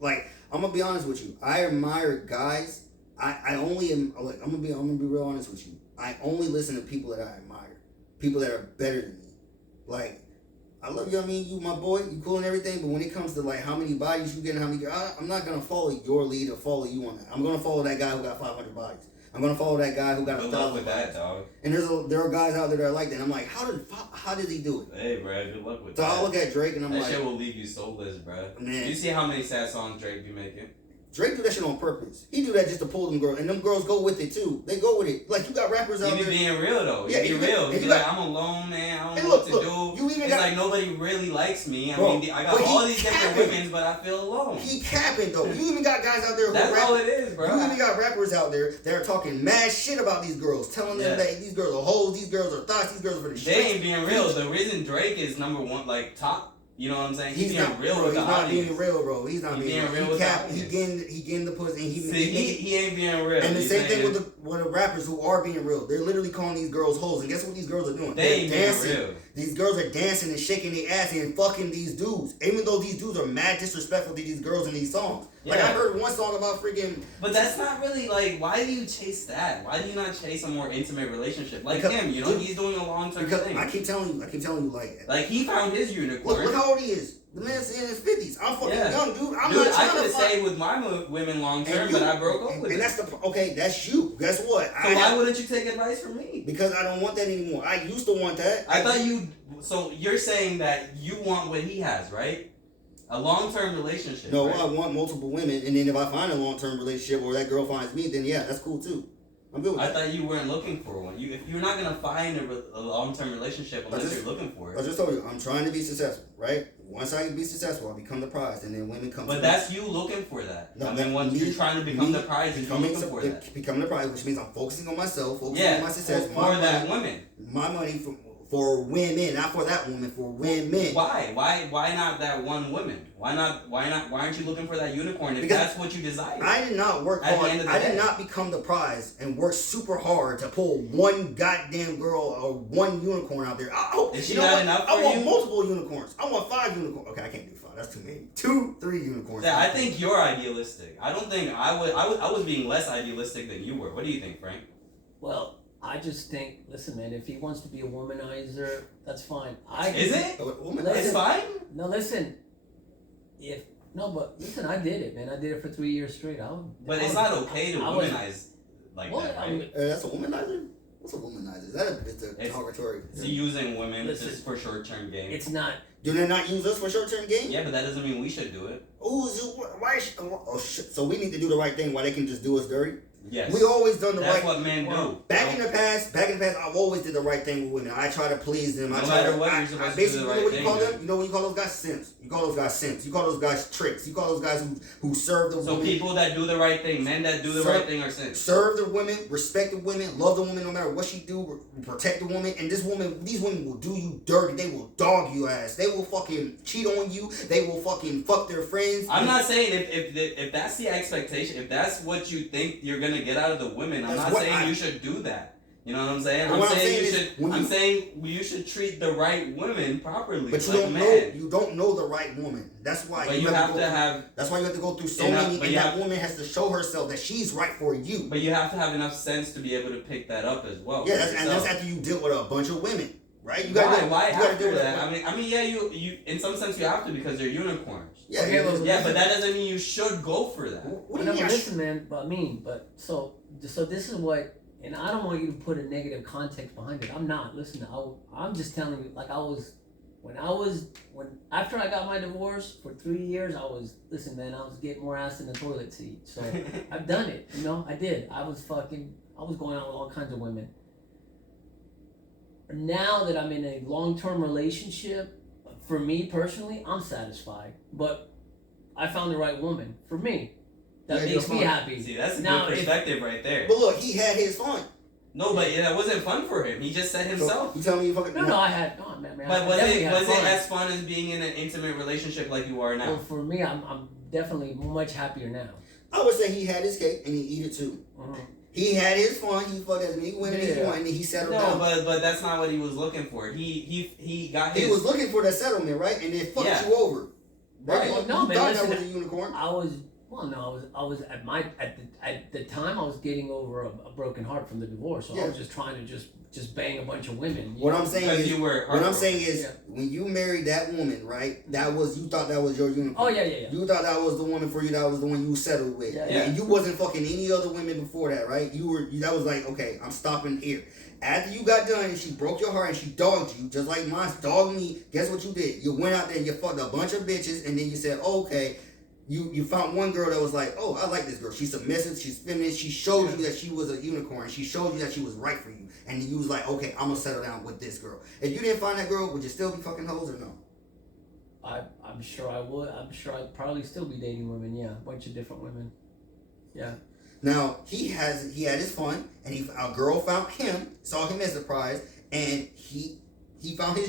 like I'm gonna be honest with you. I admire guys. I only am like I'm gonna be real honest with you. I only listen to people that I admire, people that are better than me. Like I love you. I mean, you my boy, you cool and everything. But when it comes to like how many bodies you get and how many, I'm not gonna follow your lead or follow you on that. I'm gonna follow that guy who got 500 bodies. I'm gonna follow that guy who got 1,000 with that, dog. And there are guys out there that are like that. And I'm like, how did he do it? Hey, bro, good luck with that. So I look at Drake and I'm like, that shit will leave you soulless, bro. Man, you see how many sad songs Drake be making? Drake do that shit on purpose. He do that just to pull them girls, and them girls go with it too. They go with it. Like you got rappers out there. He be being real though. Yeah, he be real. He be like, I'm alone, man. I don't know what to do. You even like nobody really likes me. I mean, I got all these different women, but I feel alone. He capping though. You even got guys out there who that's all it is, bro. You even got rappers out there that are talking mad shit about these girls, telling them that these girls are hoes, these girls are thoughts, these girls are for the shit. They ain't being real. The reason Drake is number 1, like top. You know what I'm saying? He's being real with the audience. He's not being real, bro. He's not being real. With the He getting the pussy. And he ain't being real. And the same thing with the rappers who are being real. They're literally calling these girls hoes. And guess what these girls are doing? They ain't dancing. Being real. These girls are dancing and shaking their ass and fucking these dudes. Even though these dudes are mad disrespectful to these girls in these songs. Like I heard one song about freaking. But that's not really like. Why do you chase that? Why do you not chase a more intimate relationship like him? You know, he's doing a long-term thing. I keep telling you, like he found his unicorn. Look how old he is. The man's in his 50s. I'm fucking young, dude. I'm not trying I could have stayed with my women long term, but I broke up with them. And that's you. Guess what? So why wouldn't you take advice from me? Because I don't want that anymore. I used to want that. I thought you. So you're saying that you want what he has, right? A long-term relationship. No, right? I want multiple women, and then if I find a long-term relationship or that girl finds me, then yeah, that's cool too. I'm good with that. I thought you weren't looking for one. If you're not gonna find a long-term relationship unless you're looking for it. I just told you, I'm trying to be successful, right? Once I be successful, I become the prize, and then women come. But that's you looking for that. No, I mean, once you're trying to become the prize, you're looking for that. Becoming the prize, which means I'm focusing on myself, focusing on my success, for that woman. My money for women, not for that woman, for women. Why not that one woman? Why aren't you looking for that unicorn if that's what you desire? I did not work hard. I did not become the prize and work super hard to pull one goddamn girl or one unicorn out there. Is she not enough for you? I want multiple unicorns. I want 5 unicorns. Okay, I can't do 5. That's too many. 2, 3 unicorns. Yeah, I think you're idealistic. I don't think I was being less idealistic than you were. What do you think, Frank? Well, I just think, listen, man, if he wants to be a womanizer, that's fine. Is it? It's fine? No, listen. But listen, I did it, man. I did it for 3 years straight. But it's not okay to womanize like that, right? That's a womanizer? What's a womanizer? Is that it's derogatory? It's using women just for short-term gain. It's not. Do they not use us for short-term gain? Yeah, but that doesn't mean we should do it. Why? Oh shit! So we need to do the right thing. Why they can just do us dirty? Yes. We always done the right. That's what men do. Back in the past, I've always did the right thing with women. I try to please them. No matter what, you're supposed to do the right thing. You know what you call those guys? Simps. You call those guys simps. You call those guys tricks. You call those guys who serve the women. So people that do the right thing, men that do the right thing are simps. Serve the women, respect the women, love the woman no matter what she do, protect the woman. And these women will do you dirty. They will dog you ass. They will fucking cheat on you. They will fucking fuck their friends. I'm not saying if that's the expectation, if that's what you think you're gonna get out of the women, I'm not saying you should do that. You know what I'm saying? I'm saying you should treat the right women properly. But you don't know the right woman. That's why you have to have. That's why you have to go through so many, and that woman has to show herself that she's right for you. But you have to have enough sense to be able to pick that up as well. Yeah, and that's after you deal with a bunch of women. right? You Why? gotta Why you gotta after deal with that? I mean, yeah, you in some sense you have to because they're unicorns. Yeah, Okay, well, Yeah, but that doesn't mean you should go for that. What do No, you but mean? listen, man. But so this is what, and I don't want you to put a negative context behind it. I'm not. Listen, I'm just telling you. Like after I got my divorce for 3 years, I was getting more ass in the toilet seat. So I've done it. I did. I was going out with all kinds of women. Now that I'm in a long-term relationship, for me personally, I'm satisfied. But I found the right woman for me. That Yeah, makes me you're happy. See, that's a Now, good perspective right there. But look, he had his fun. No, but that wasn't fun for him. He just said himself. So, you tell me you fucking. No, man. But was definitely it had fun. as fun as being in an intimate relationship like you are now? Well, for me, I'm definitely much happier now. I would say he had his cake and he eat it too. Mm-hmm. He had his fun. He fucked as many women as he wanted, and he settled down. No, but that's not what he was looking for. He got his. He was looking for that settlement, right? And it fucked Yeah. you over. Right. You Well, no, thought man, that listen, was a unicorn. I was at the time I was getting over a broken heart from the divorce, so I was just trying to just bang a bunch of women. What I'm saying is, Yeah. when you married that woman, right? You thought that was your unicorn. Oh yeah. You thought that was the woman for you. That was the one you settled with. Yeah. And you wasn't fucking any other women before that, right? That was like, okay, I'm stopping here. After you got done and she broke your heart and she dogged you, just like mine dogged me, guess what you did? You went out there and you fucked a bunch of bitches, and then you said, oh, okay, you found one girl that was like, oh, I like this girl. She's submissive, she's feminist, she showed you that she was a unicorn, she showed you that she was right for you, and then you was like, okay, I'm gonna settle down with this girl. If you didn't find that girl, would you still be fucking hoes or no? I'm sure I would. I'm sure I'd probably still be dating women. Yeah, a bunch of different women. Yeah. Now he had his fun, and a girl found him, saw him as a prize, and he found the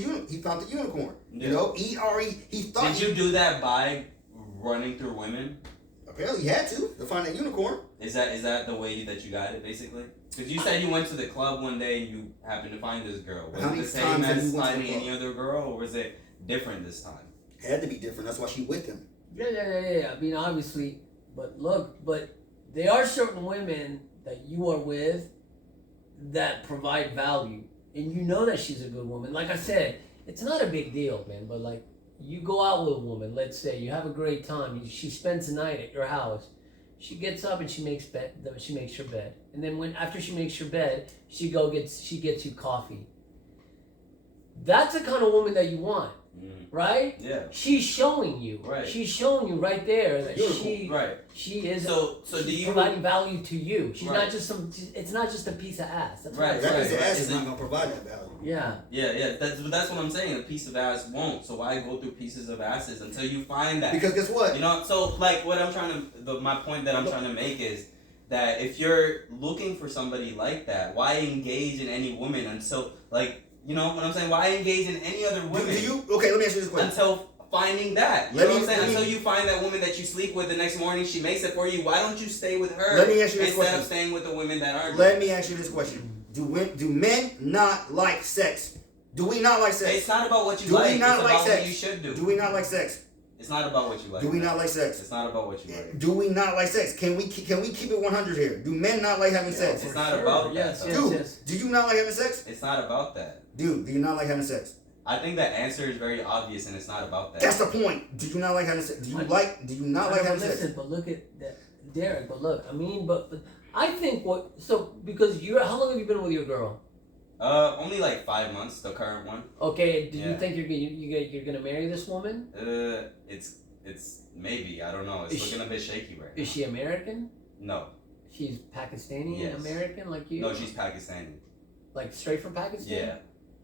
unicorn. Yeah. You know, he thought. Did you do that by running through women? Apparently, he had to find that unicorn. Is that the way that you got it, basically? Because you said you went to the club one day and you happened to find this girl. Was it the same as finding any other girl, or was it different this time? It had to be different. That's why she with him. Yeah. I mean, obviously, but there are certain women that you are with that provide value, and you know that she's a good woman. Like I said, it's not a big deal, man. But like, you go out with a woman. Let's say you have a great time. She spends the night at your house. She gets up and she makes her bed, and then after she makes your bed, she gets you coffee. That's the kind of woman that you want. Right? Yeah. She's showing you. Right. She's showing you right there that Right. she is. So do you providing value to you? She's Right. not just it's not just a piece of ass. That's Right, what That I'm piece saying. of ass is not gonna provide that value. Yeah. Yeah. That's what I'm saying. A piece of ass won't. So why go through pieces of asses until you find that? Because guess what? You know. So like, what I'm trying to my point that I'm trying to make is that if you're looking for somebody like that, why engage in any woman until like. You know what I'm saying? Why engage in any other women? Okay, let me ask you this question. Until finding that. You know what I'm saying? Until you find that woman that you sleep with the next morning, she makes it for you. Why don't you stay with her Let me ask you this instead question. of staying with the women that aren't? Let me ask you this question. Do men not like sex? Do we not like sex? It's not about what you Do like. we not it's like about sex? what you should do. Do we not like sex? It's not about what you like. Do we not like sex? It's not about what you like. Do we not like sex? Can we keep it 100 here? Do men not like having sex? It's not about that. Yes, though. yes. Do you not like having sex? It's not about that. Dude, do you not like having sex? I think that answer is very obvious, and it's not about that. That's the point. Do you not like having sex? Do you not like having sex? Listen, but look at that, Derek. But look, I mean, but I think because how long have you been with your girl? Only like 5 months, the current one. Okay, do you think you're gonna marry this woman? It's maybe, I don't know. It's looking a bit shaky right now. Is she American? No. She's Pakistani Yes. American like you? No, she's Pakistani. Like straight from Pakistan? Yeah.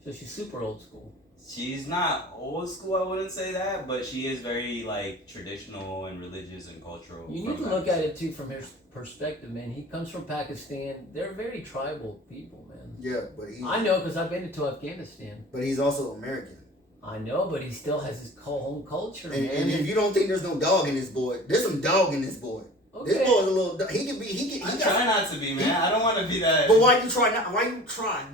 So she's super old school. She's not old school, I wouldn't say that, but she is very like traditional and religious and cultural. You need to look at it too from his perspective, man. He comes from Pakistan. They're very tribal people, man. Yeah, but I know because I've been to Afghanistan. But he's also American. I know, but he still has his home culture, man. And if you don't think there's no dog in this boy, there's some dog in this boy. Okay. This boy's a little. I try not to be, man. I don't want to be that. But why you try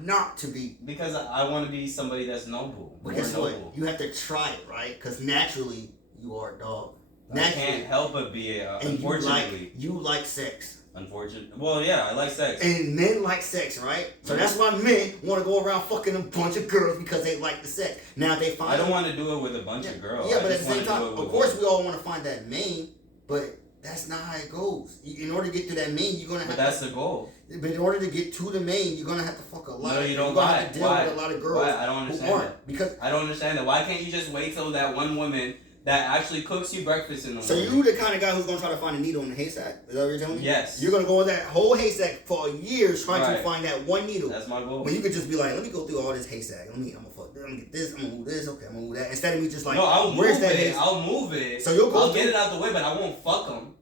not to be? Because I want to be somebody that's noble. But guess what? You have to try it, right? Because naturally you are a dog. I can't help but be and unfortunately. you like sex. Unfortunate. Well, yeah, I like sex. And men like sex, right? So that's why men want to go around fucking a bunch of girls because they like the sex. Now they find. I don't want to do it with a bunch of girls. Yeah, but at the same time, of course, we all want to find that main, but that's not how it goes. In order to get to that main, you're gonna have. But that's the goal. But in order to get to the main, you're gonna have to fuck a lot. No, you don't. You're gonna have to deal with a lot of girls. Why? I don't understand that. Because I don't understand that. Why can't you just wait till that one woman that actually cooks you breakfast in the morning? So you the kind of guy who's gonna try to find a needle in the haystack? Is that what you're telling me? Yes. You're gonna go in that whole haystack for years trying to find that one needle. That's my goal. When you could just be like, let me go through all this haystack. I'm gonna fuck this. I'm gonna get this. I'm gonna move this. Okay, I'm gonna move that. Instead of me just like, no, I'll where's move that it. haystack? I'll move it. So you'll go. I'll get it out the way, but I won't fuck them.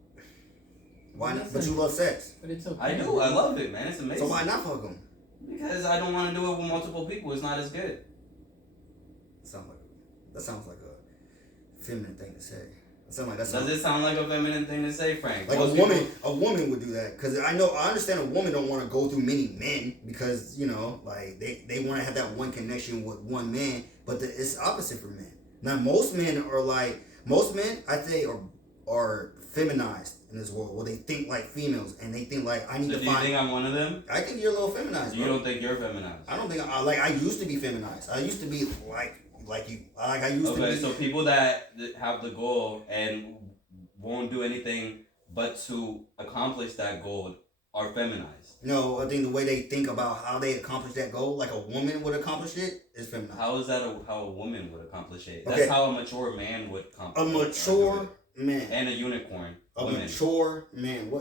Why not? But you love sex. But it's okay. I do. I love it, man. It's amazing. So why not fuck them? Because I don't want to do it with multiple people. It's not as good. That sounds like a feminine thing to say. Does it sound like a feminine thing to say, Frank? Like a woman would do that, because I understand a woman don't want to go through many men because like they want to have that one connection with one man, but it's opposite for men. Now most men I think are feminized in this world, where they think like females and they think like I need to find. Do you think I'm one of them? I think you're a little feminized. You don't think you're feminized? I don't think I used to be feminized. I used to be like you. Like I used to be. Okay, so people that have the goal and won't do anything but to accomplish that goal are feminized. No, I think the way they think about how they accomplish that goal, like a woman would accomplish it, is feminized. How is that how a woman would accomplish it? Okay. That's how a mature man would accomplish it. A mature man. And a unicorn. A mature man.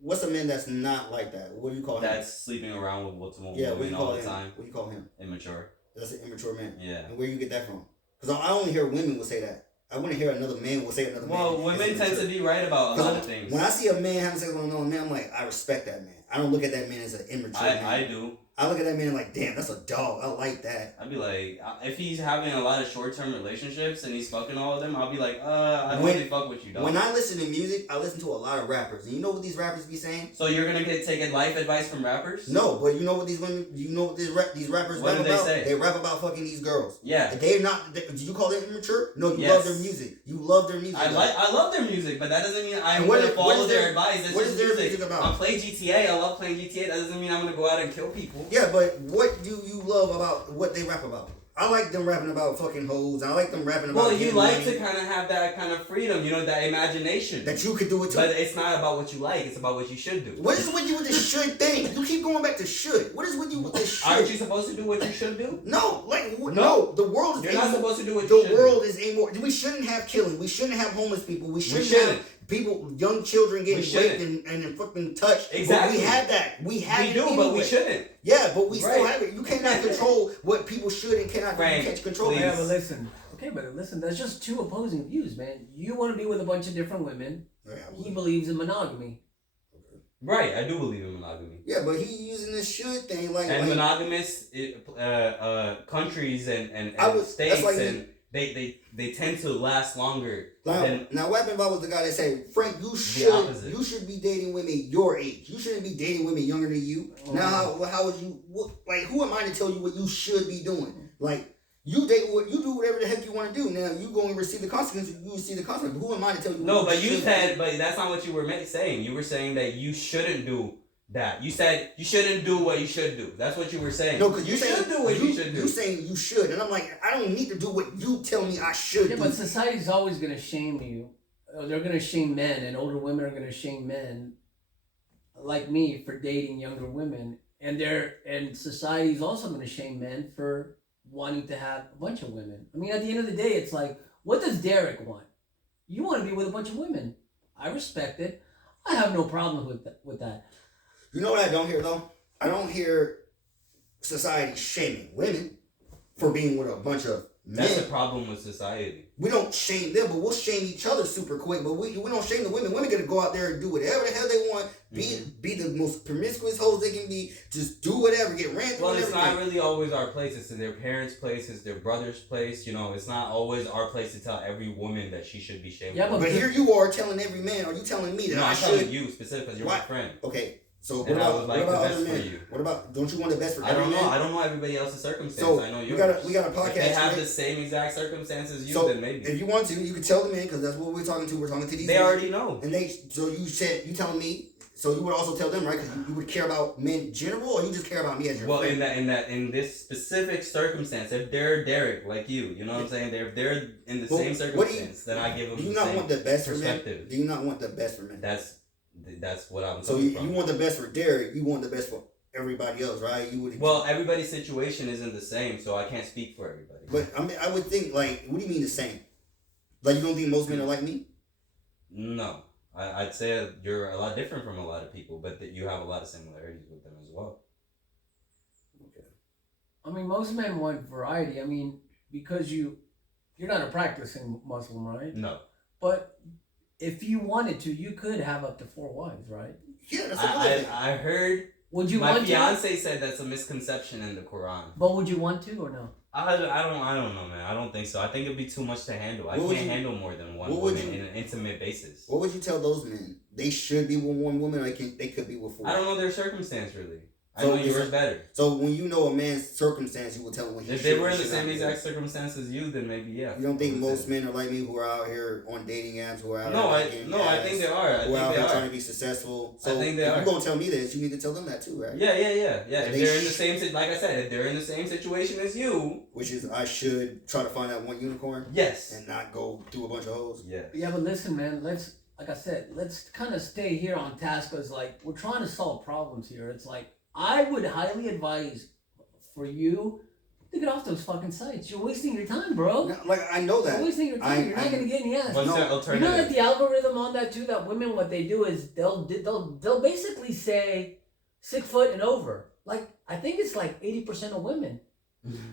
What's a man that's not like that? What do you call him? That's sleeping around with multiple women all the him? time. What do you call him? Immature. That's an immature man. Yeah. And where you get that from? Because I only hear women will say that. I want to hear another man will say another man. Well, women tend to be right about a lot of things. When I see a man having sex with another man, I'm like, I respect that man. I don't look at that man as an immature man. I do. I look at that man like, damn, that's a dog. I like that. I'd be like, if he's having a lot of short-term relationships and he's fucking all of them, I'll be like, I don't really fuck with you, dog. When I listen to music, I listen to a lot of rappers. And you know what these rappers be saying? So you're gonna taking life advice from rappers? No, but you know what these rappers what rap do they about? say? They rap about fucking these girls. Yeah. They're not. Do you call them immature? No, you love their music. You love their music. I love their music, but that doesn't mean I'm gonna follow their advice. It's what just is their music about? I play GTA. I love playing GTA. That doesn't mean I'm gonna go out and kill people. Yeah, but what do you love about what they rap about? I like them rapping about fucking hoes. I like them rapping about. Well, you like money. to kind of have that kind of freedom, that imagination. That you could do it too. But it's not about what you like, it's about what you should do. What is with you with the should thing? You keep going back to should. What is with you with the should? Aren't you supposed to do what you should do? No, no. The world is. You're not supposed to do what you should do. The world is immoral. We shouldn't have killing. We shouldn't have homeless people. We shouldn't have people, young children getting raped and fucking touched. Exactly. But we have that. We have it. We do, anyway. but we shouldn't. Yeah, but we still have it. You cannot control what people should and cannot. Frank, you can't control. Yeah, but listen. Okay, but listen. That's just two opposing views, man. You want to be with a bunch of different women. Yeah, he believes in monogamy. Right, I do believe in monogamy. Yeah, but he using this should thing like monogamous countries and states and they tend to last longer. Now, Weapon Bob was the guy that said, Frank, you should be dating women your age. You shouldn't be dating women younger than you. Now, how would you who am I to tell you what you should be doing? Like, you do whatever the heck you want to do. Now you go and receive the consequences. You receive the consequences. Who am I to tell you? No, but you said, but that's not what you were saying. You were saying that you shouldn't do that. You said you shouldn't do what you should do. That's what you were saying. No, because you should do what you should do. You saying you should, and I'm like, I don't need to do what you tell me I should do. Yeah, but society's always gonna shame you. They're gonna shame men, and older women are gonna shame men, like me, for dating younger women, and society's also gonna shame men for wanting to have a bunch of women. I mean, at the end of the day, it's like, what does Derek want? You want to be with a bunch of women. I respect it. I have no problem with that. You know what I don't hear, though? I don't hear society shaming women for being with a bunch of men. That's the problem with society. We don't shame them, but we'll shame each other super quick. But we don't shame the women. Women get to go out there and do whatever the hell they want. Be the most promiscuous hoes they can be. Just do whatever. Get ran through. Well, it's not really always our place. It's their parents' place. It's their brother's place. It's not always our place to tell every woman that she should be shamed. Yeah, but here you are telling every man. Are you telling me that I should? I'm telling you specifically because you're my friend. Okay. So what about other men? What about, don't you want the best for every man? I don't know everybody else's circumstances. So I know yours. We got a podcast. If they have the same exact circumstances as you, then maybe. If you want to, you can tell the men, because that's what we're talking to. We're talking to these. They already know. And you telling me So you would also tell them, right? Because you would care about men general, or you just care about me as your friend? Well, in this specific circumstance, if they're Derek like you know what I'm saying? If they're in the same circumstance, then I give them. Do you the not same want the best for men? perspective. Do you not want the best for men? That's what I'm. So you want the best for Derek. You want the best for everybody else, right? You would. Well, everybody's situation isn't the same, so I can't speak for everybody. But I mean, I would think like, what do you mean the same? Like, you don't think most men are like me? No. I'd say you're a lot different from a lot of people, but that you have a lot of similarities with them as well. Okay. I mean, most men want variety. I mean, because you're not a practicing Muslim, right? No. But if you wanted to, you could have up to 4 wives, right? Yeah, that's another thing. I heard. Would you my want fiance said that's a misconception in the Quran. But would you want to or no? I don't know, man. I don't think so. I think it'd be too much to handle. I can't handle more than one woman in an intimate basis. What would you tell those men? They should be with one woman, or they could be with 4. I don't know their circumstance really. So I know yours better. So when you know a man's circumstance, you will tell him when he if they were in the same exact circumstance as you, then maybe yeah. You don't think most men are like me who are out here on dating apps, who are out I think they are. Who are out here trying to be successful. So I think they if are. you're gonna tell me this, you need to tell them that too, right? Yeah. If they're in the same, like I said, if they're in the same situation as you, which is I should try to find that one unicorn. Yes. And not go through a bunch of hoes. Yeah. Yeah, but listen, man. Like I said, let's kind of stay here on task, because like we're trying to solve problems here. It's like, I would highly advise for you to get off those fucking sites. You're wasting your time, bro. No, like, I know that. You're wasting your time. You're not gonna get any ass. What's the alternative? You know that the algorithm on that too. That women, what they do is they'll basically say 6 foot and over. Like, I think it's like 80% of women.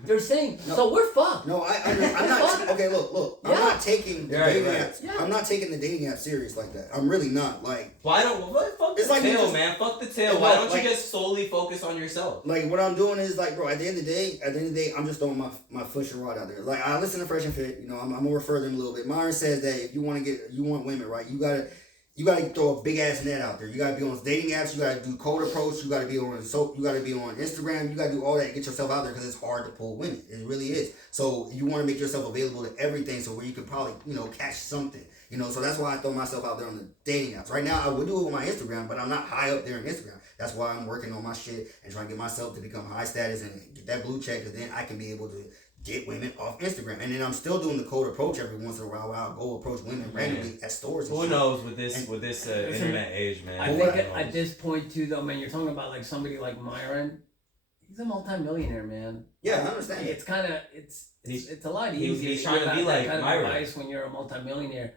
They're saying, no, so we're fucked. No, I'm not. Okay, look. Yeah. I'm not taking the dating apps. Yeah. I'm not taking the dating app serious like that. I'm really not. Like, why don't fuck the tail, man? Fuck the tail. Why don't you just solely focus on yourself? Like, what I'm doing is like, bro. At the end of the day, I'm just throwing my Pusha rod out there. Like, I listen to Fresh and Fit. You know, I'm gonna refer them a little bit. Myron says that if you want women, right? You gotta throw a big ass net out there. You gotta be on dating apps. You gotta do cold approach. You gotta be on You gotta be on Instagram. You gotta do all that. Get yourself out there, because it's hard to pull women. It really is. So you want to make yourself available to everything, so where you could probably catch something. So that's why I throw myself out there on the dating apps. Right now, I would do it with my Instagram, but I'm not high up there on Instagram. That's why I'm working on my shit and trying to get myself to become high status and get that blue check, because then I can be able to get women off Instagram. And then I'm still doing the cold approach every once in a while, where I'll go approach women randomly at stores. Who knows with this internet age, man? I think at this point too, though, man, you're talking about like somebody like Myron. He's a multi-millionaire, man. Yeah, I understand. It's kind of it's a lot easier. He's trying to be like Myron. Advice when you're a multi-millionaire.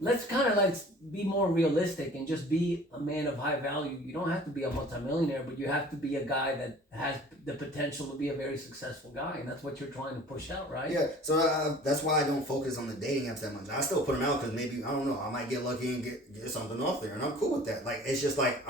Let's kind of like be more realistic and just be a man of high value. You don't have to be a multimillionaire, but you have to be a guy that has the potential to be a very successful guy, and that's what you're trying to push out, right? Yeah, so that's why I don't focus on the dating apps that much. I still put them out because maybe, I don't know, I might get lucky and get something off there, and I'm cool with that. Like, it's just like,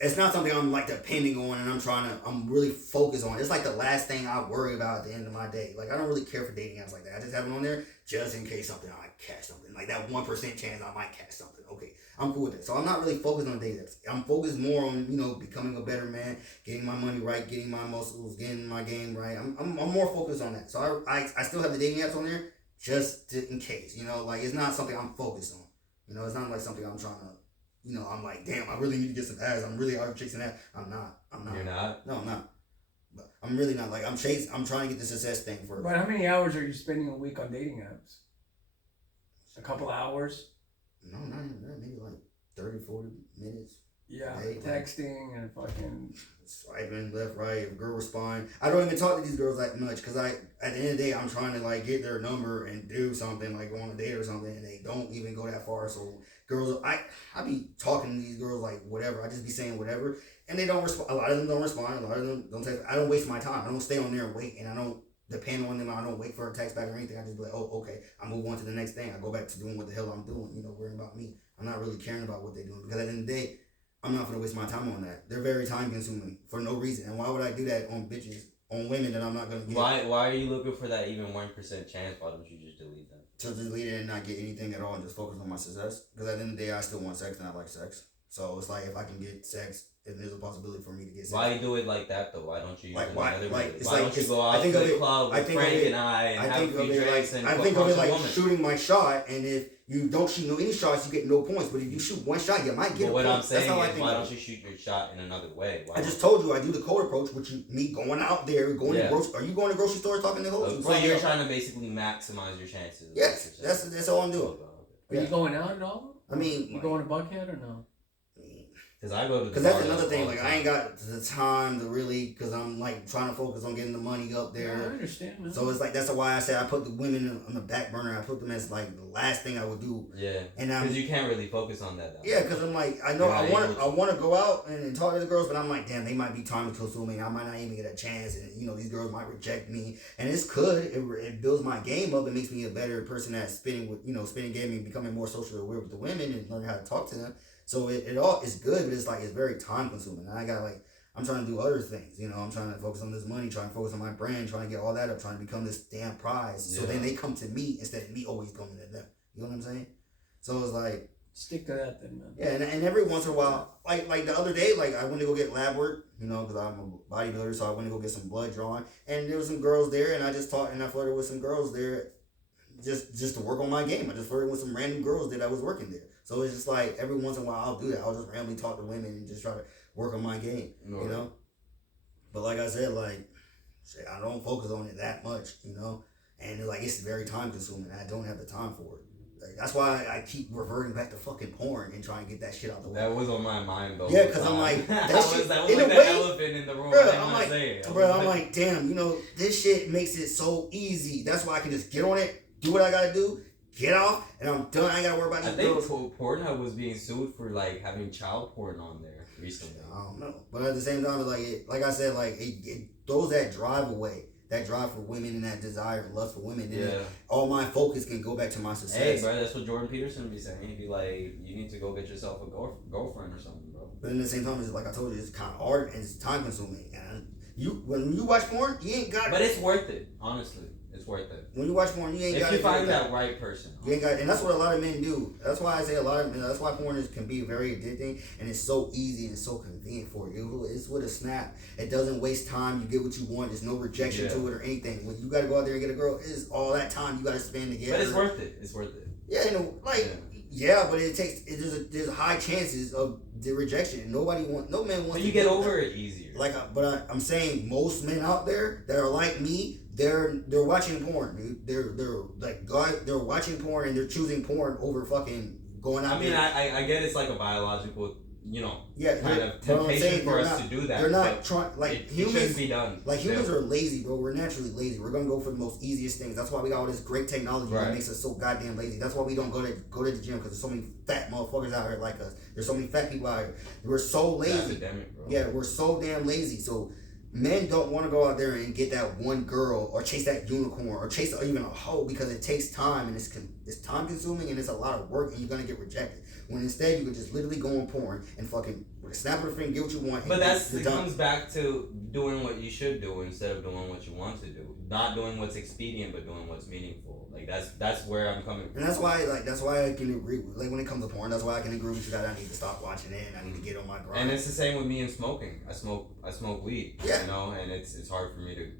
it's not something I'm like depending on, and I'm really focused on. It's like the last thing I worry about at the end of my day. Like, I don't really care for dating apps like that. I just have it on there just in case I might catch something. Like that 1% chance I might catch something. Okay, I'm cool with that. So I'm not really focused on dating apps. I'm focused more on, becoming a better man, getting my money right, getting my muscles, getting my game right. I'm more focused on that. So I still have the dating apps on there just in case. Like, it's not something I'm focused on. It's not like something I'm trying to, I'm like, damn, I really need to get some ass. I'm really out chasing that. I'm not. You're not? No, I'm not. But I'm really not. Like, I'm trying to get the success thing first. But how many hours are you spending a week on dating apps? A couple hours? No, not even that. Maybe like 30, 40 minutes. Yeah, texting and fucking swiping left, right. If a girl respond, I don't even talk to these girls that much, because at the end of the day, I'm trying to like get their number and do something, like go on a date or something, and they don't even go that far. So girls, I be talking to these girls like whatever. I just be saying whatever, and they don't respond. A lot of them don't respond. A lot of them don't text. I don't waste my time. I don't stay on there and wait, and I don't depend on them. I don't wait for a text back or anything. I just be like, oh, okay, I move on to the next thing. I go back to doing what the hell I'm doing. Worrying about me. I'm not really caring about what they're doing, because at the end of the day, I'm not gonna waste my time on that. They're very time consuming for no reason. And why would I do that on bitches, on women that I'm not gonna get? Why are you looking for that even 1% chance? Why don't you just delete them? To delete it and not get anything at all and just focus on my success? Because at the end of the day, I still want sex and I like sex. So it's like if I can get sex, if there's a possibility for me to get sex. Why do it like that though? Why don't you use Like, another way? it's Why like, don't you it's, go I out think to of the it, club I with think Frank of it, and I and I have think a few of it drinks like, and I think of punch it a like woman? shooting my shot, and if you don't shoot no any shots, you get no points. But if you shoot one shot, you might get But a what point. I'm saying That's how I is, think why of don't it. you shoot your shot in another way? Why I just told you I do the cold approach, which me going out there, going Yeah. to are you going to grocery stores talking to hoes? So you're trying to basically maximize your chances. Yes, that's all I'm doing. Are you going out at all? I mean, You going to Buckhead or no? Because I go to. Because that's another thing. Like I ain't got the time to really, because I'm like trying to focus on getting the money up there. Yeah, I understand, man. So it's like that's why I say I put the women on the back burner. I put them as like the last thing I would do. Yeah. And because you can't really focus on that. Yeah, because I'm like I know I want to go out and talk to the girls, but I'm like, damn, they might be time consuming. I might not even get a chance, and these girls might reject me. And it's good. It builds my game up. It makes me a better person at spinning game and becoming more socially aware with the women and learning how to talk to them. So it all is good, but it's like it's very time consuming. And I got I'm trying to do other things. I'm trying to focus on this money, trying to focus on my brand, trying to get all that up, trying to become this damn prize. Yeah. So then they come to me instead of me always coming to them. You know what I'm saying? So it's like stick to that then, man. Yeah, and every once in a while, like the other day, I went to go get lab work, because I'm a bodybuilder, so I went to go get some blood drawn, and there was some girls there, and I just talked and I flirted with some girls there, just to work on my game. I just flirted with some random girls that I was working there. So it's just like every once in a while I'll do that. I'll just randomly talk to women and just try to work on my game, But like I said, I don't focus on it that much, and it's very time consuming. I don't have the time for it. That's why I keep reverting back to fucking porn and trying to get that shit out the way. That was on my mind though. Yeah, because I'm like, that was like the elephant in the room. I'm like, damn, this shit makes it so easy. That's why I can just get on it, do what I gotta do, get off, and I'm done. I ain't gotta worry about these girls. I think Pornhub was being sued for having child porn on there recently. I don't know, but at the same time, like I said, it throws that drive away. That drive for women and that desire and lust for women. And all my focus can go back to my success. Hey, bro, that's what Jordan Peterson would be saying. He'd be like, you need to go get yourself a girlfriend or something, bro. But at the same time, it's like I told you, it's kind of hard and it's time consuming. And when you watch porn, you ain't got. But it's worth it, honestly. It's worth it. When you watch porn, you ain't got. If you find that right person. You ain't got, and that's what a lot of men do. That's why I say a lot of men. That's why porn can be very addicting, and it's so easy and so convenient for you. It's with a snap. It doesn't waste time. You get what you want. There's no rejection to it or anything. When you got to go out there and get a girl, it's all that time you got to spend together. But it's worth it. It's worth it. Yeah, but there's high chances of the rejection. No man wants. But you get over it easier. I'm saying most men out there that are like me. They're watching porn, dude. They're watching porn and they're choosing porn over fucking going out. I get it's like a biological, kind of temptation for us to do that. They're not trying humans. It shouldn't be done. Humans are lazy, bro. We're naturally lazy. We're gonna go for the most easiest things. That's why we got all this great technology that makes us so goddamn lazy. That's why we don't go to the gym, because there's so many fat motherfuckers out here like us. There's so many fat people out here. We're so lazy. It's epidemic, bro. Yeah, we're so damn lazy. So men don't want to go out there and get that one girl or chase that unicorn or chase even a hoe, because it takes time and it's time consuming and it's a lot of work and you're gonna get rejected. When instead you could just literally go on porn and fucking snap of a finger, get what you want. But it comes back to doing what you should do instead of doing what you want to do. Not doing what's expedient, but doing what's meaningful. That's where I'm coming from. And that's why I can agree with, when it comes to porn. That's why I can agree with you that I need to stop watching it and I need to get on my grind. And it's the same with me and smoking. I smoke weed. Yeah. And it's hard for me to.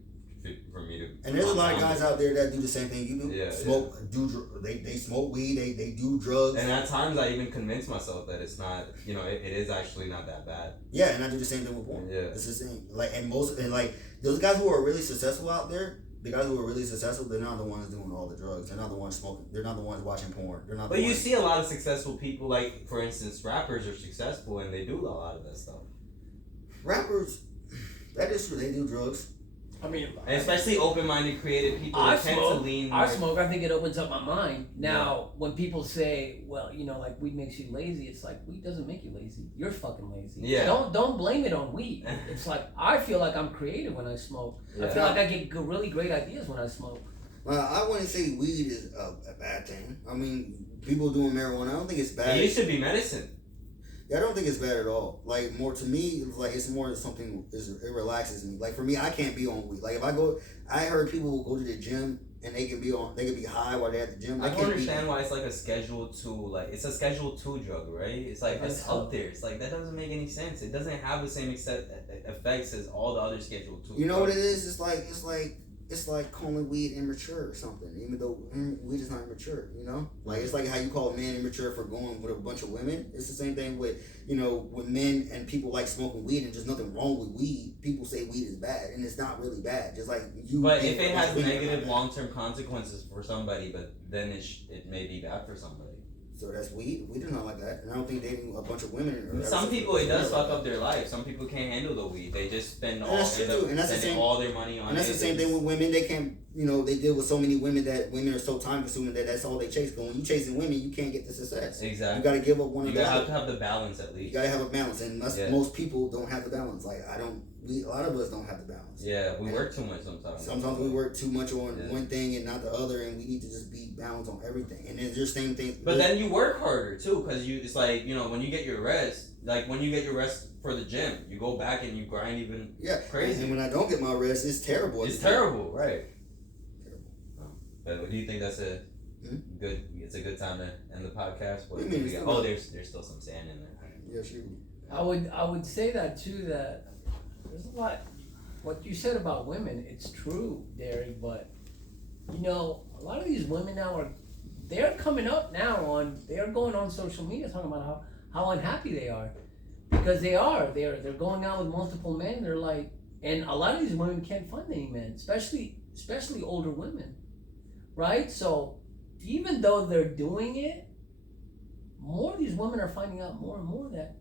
And there's a lot of guys out there that do the same thing you do. Yeah. They smoke weed. They do drugs. And at times I even convince myself that it's not. It is actually not that bad. Yeah, and I do the same thing with porn. Yeah. It's the same. Those guys who are really successful out there. The guys who are really successful, they're not the ones doing all the drugs. They're not the ones smoking. They're not the ones watching porn. They're not. But you see a lot of successful people, for instance, rappers are successful and they do a lot of that stuff. Rappers, that is true. They do drugs. And especially open-minded, creative people tend to lean. I smoke. I think it opens up my mind. Now, when people say, "Well, weed makes you lazy," it's like weed doesn't make you lazy. You're fucking lazy. Yeah. Don't blame it on weed. It's like I feel like I'm creative when I smoke. Yeah. I feel like I get really great ideas when I smoke. Well, I wouldn't say weed is a bad thing. People doing marijuana, I don't think it's bad. It used to be medicine. Yeah, I don't think it's bad at all. Like, more to me, it's more something. It relaxes me. Like, for me, I can't be on weed. Like, if I heard people will go to the gym and they can be high while they're at the gym. I don't understand why it's like a Schedule 2. Like, it's a Schedule 2 drug, right? It's like it's up there. It's like that doesn't make any sense. It doesn't have the same effects as all the other Schedule 2. You know what it is? It's like calling weed immature or something, even though weed is not immature, you know? Like, it's like how you call a man immature for going with a bunch of women. It's the same thing with, with men and people like smoking weed, and there's nothing wrong with weed. People say weed is bad, and it's not really bad. Just like you. But if it has negative long-term consequences for somebody, but then it may be bad for somebody. So that's weed. Weed is not like that, and I don't think dating a bunch of women. Some people, it does fuck up their life. Some people can't handle the weed. They just spend all their money on it. And that's the same thing with women. They can't, they deal with so many women that women are so time consuming that that's all they chase. But when you chasing women, you can't get the success. Exactly. You got to give up one of the. You have to have the balance at least. You got to have a balance, and most people don't have the balance. Like, a lot of us don't have the balance. Yeah, we work too much sometimes. Sometimes we work too much on one thing and not the other, and we need to just be balanced on everything. And then there's same thing. But then you work harder too, because it's like, when you get your rest, like when you get your rest for the gym, you go back and you grind even crazy. And when I don't get my rest, it's terrible. It's terrible, right? Terrible. But what do you think that's a good? It's a good time to end the podcast. What do you mean? There's still some sand in there. Yeah, sure. I would say that too. That there's a lot. What you said about women, it's true, Derek. But a lot of these women now they're coming up now they're going on social media talking about how unhappy they are, because they're going out with multiple men. They're like, and a lot of these women can't find any men, especially older women, right? So even though they're doing it, more of these women are finding out more and more that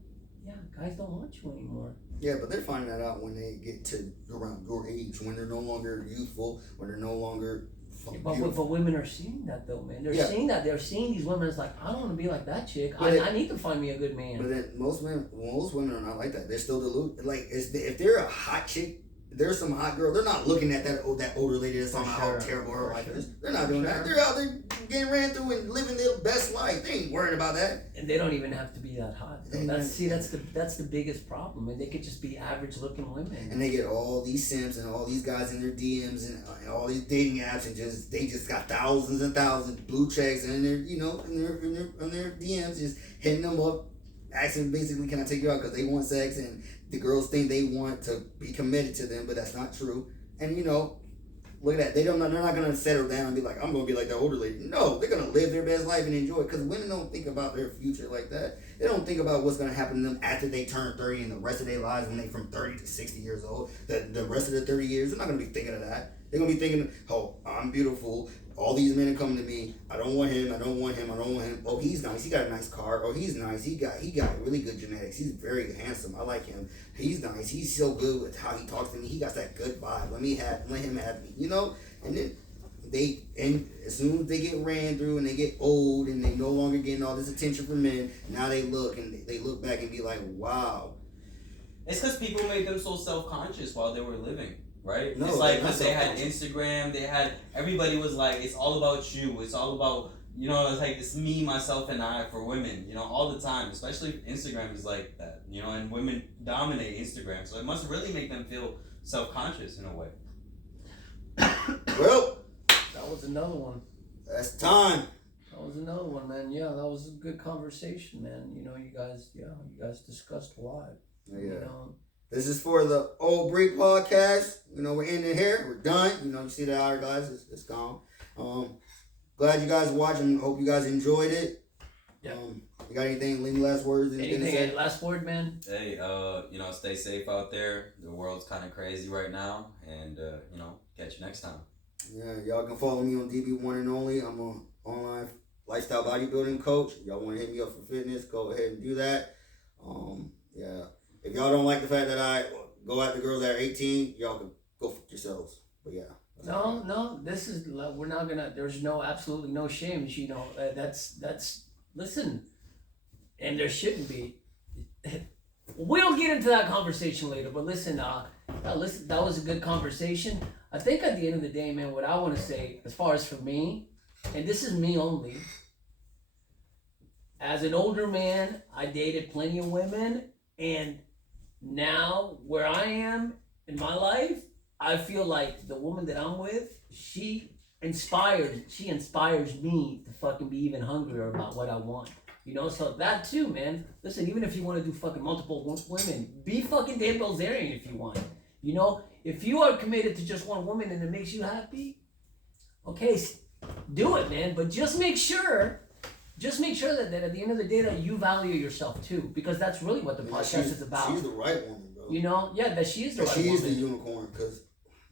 guys don't want you anymore. Yeah, but they're finding that out when they get to around your age, when they're no longer youthful, when they're no longer. But women are seeing that though, man. They're seeing that. They're seeing these women as like, I don't want to be like that chick. I need to find me a good man. But then most women are not like that. They're still deluded. Like, if they're a hot chick, there's some hot girl. They're not looking at that older lady that's talking about how terrible her life is. They're not doing that. They're out there getting ran through and living their best life. They ain't worried about that. And they don't even have to be that hot. That's the biggest problem. And they could just be average looking women. And they get all these simps and all these guys in their DMs and all these dating apps, and they just got thousands and thousands of blue checks, and they're in their DMs just hitting them up, asking basically, can I take you out, because they want sex, and the girls think they want to be committed to them, but that's not true. And look at that. They're not gonna settle down and be like, I'm gonna be like that older lady. No, they're gonna live their best life and enjoy it, because women don't think about their future like that. They don't think about what's gonna happen to them after they turn 30 and the rest of their lives, when they from 30 to 60 years old. The rest of the 30 years, they're not gonna be thinking of that. They're gonna be thinking, oh, I'm beautiful. All these men are coming to me. I don't want him. I don't want him. I don't want him. Oh, he's nice. He got a nice car. Oh, he's nice. He got really good genetics. He's very handsome. I like him. He's nice. He's so good with how he talks to me. He got that good vibe. Let him have me. And then as soon as they get ran through and they get old and they no longer getting all this attention from men, now they look back and be like, wow. It's because people made them so self-conscious while they were living. Right? No, it's like because they had Instagram, everybody was like, it's all about you. It's all about, it's like it's me, myself, and I for women, all the time. Especially Instagram is like that, and women dominate Instagram. So it must really make them feel self-conscious in a way. Well, that was another one. That's time. That was another one, man. Yeah, that was a good conversation, man. You guys discussed a lot. Yeah. This is for the Old Breed podcast. We're ending here. We're done. You see the hourglass. It's gone. Glad you guys watching. Hope you guys enjoyed it. Yeah. You got anything? Any last words? Anything? Last word, man? Hey, stay safe out there. The world's kind of crazy right now, and catch you next time. Yeah, y'all can follow me on DB One and Only. I'm an online lifestyle bodybuilding coach. Y'all want to hit me up for fitness? Go ahead and do that. Yeah. If y'all don't like the fact that I go after girls that are 18, y'all can go fuck yourselves. But yeah. No, this is, we're not gonna, there's absolutely no shame. That's, listen, and there shouldn't be. We'll get into that conversation later, but listen, that was a good conversation. I think at the end of the day, man, what I want to say, as far as for me, and this is me only, as an older man, I dated plenty of women, and now where I am in my life, I feel like the woman that I'm with, she inspires me to fucking be even hungrier about what I want. You know, so that too, man. Listen, even if you want to do fucking multiple women, be fucking Dan Bilzerian if you want. You know, if you are committed to just one woman and it makes you happy, okay, do it, man. But just make sure that at the end of the day that you value yourself too, because that's really what the podcast is about. She's the right woman, bro. You know, yeah, that she is the right woman. She is the unicorn, because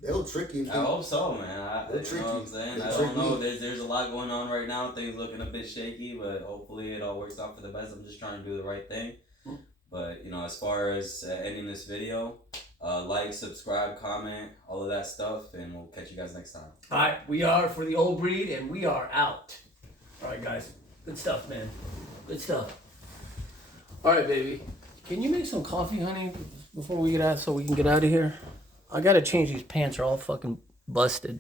they'll trick you. I hope so, man. You know what I'm saying? I don't know. There's a lot going on right now. Things looking a bit shaky, but hopefully it all works out for the best. I'm just trying to do the right thing. But, you know, as far as ending this video, like, subscribe, comment, all of that stuff, and we'll catch you guys next time. All right, we are For the Old Breed, and we are out. All right, guys. Good stuff, man. Good stuff. All right, baby. Can you make some coffee, honey, before we get out so we can get out of here? I got to change these pants. They're all fucking busted.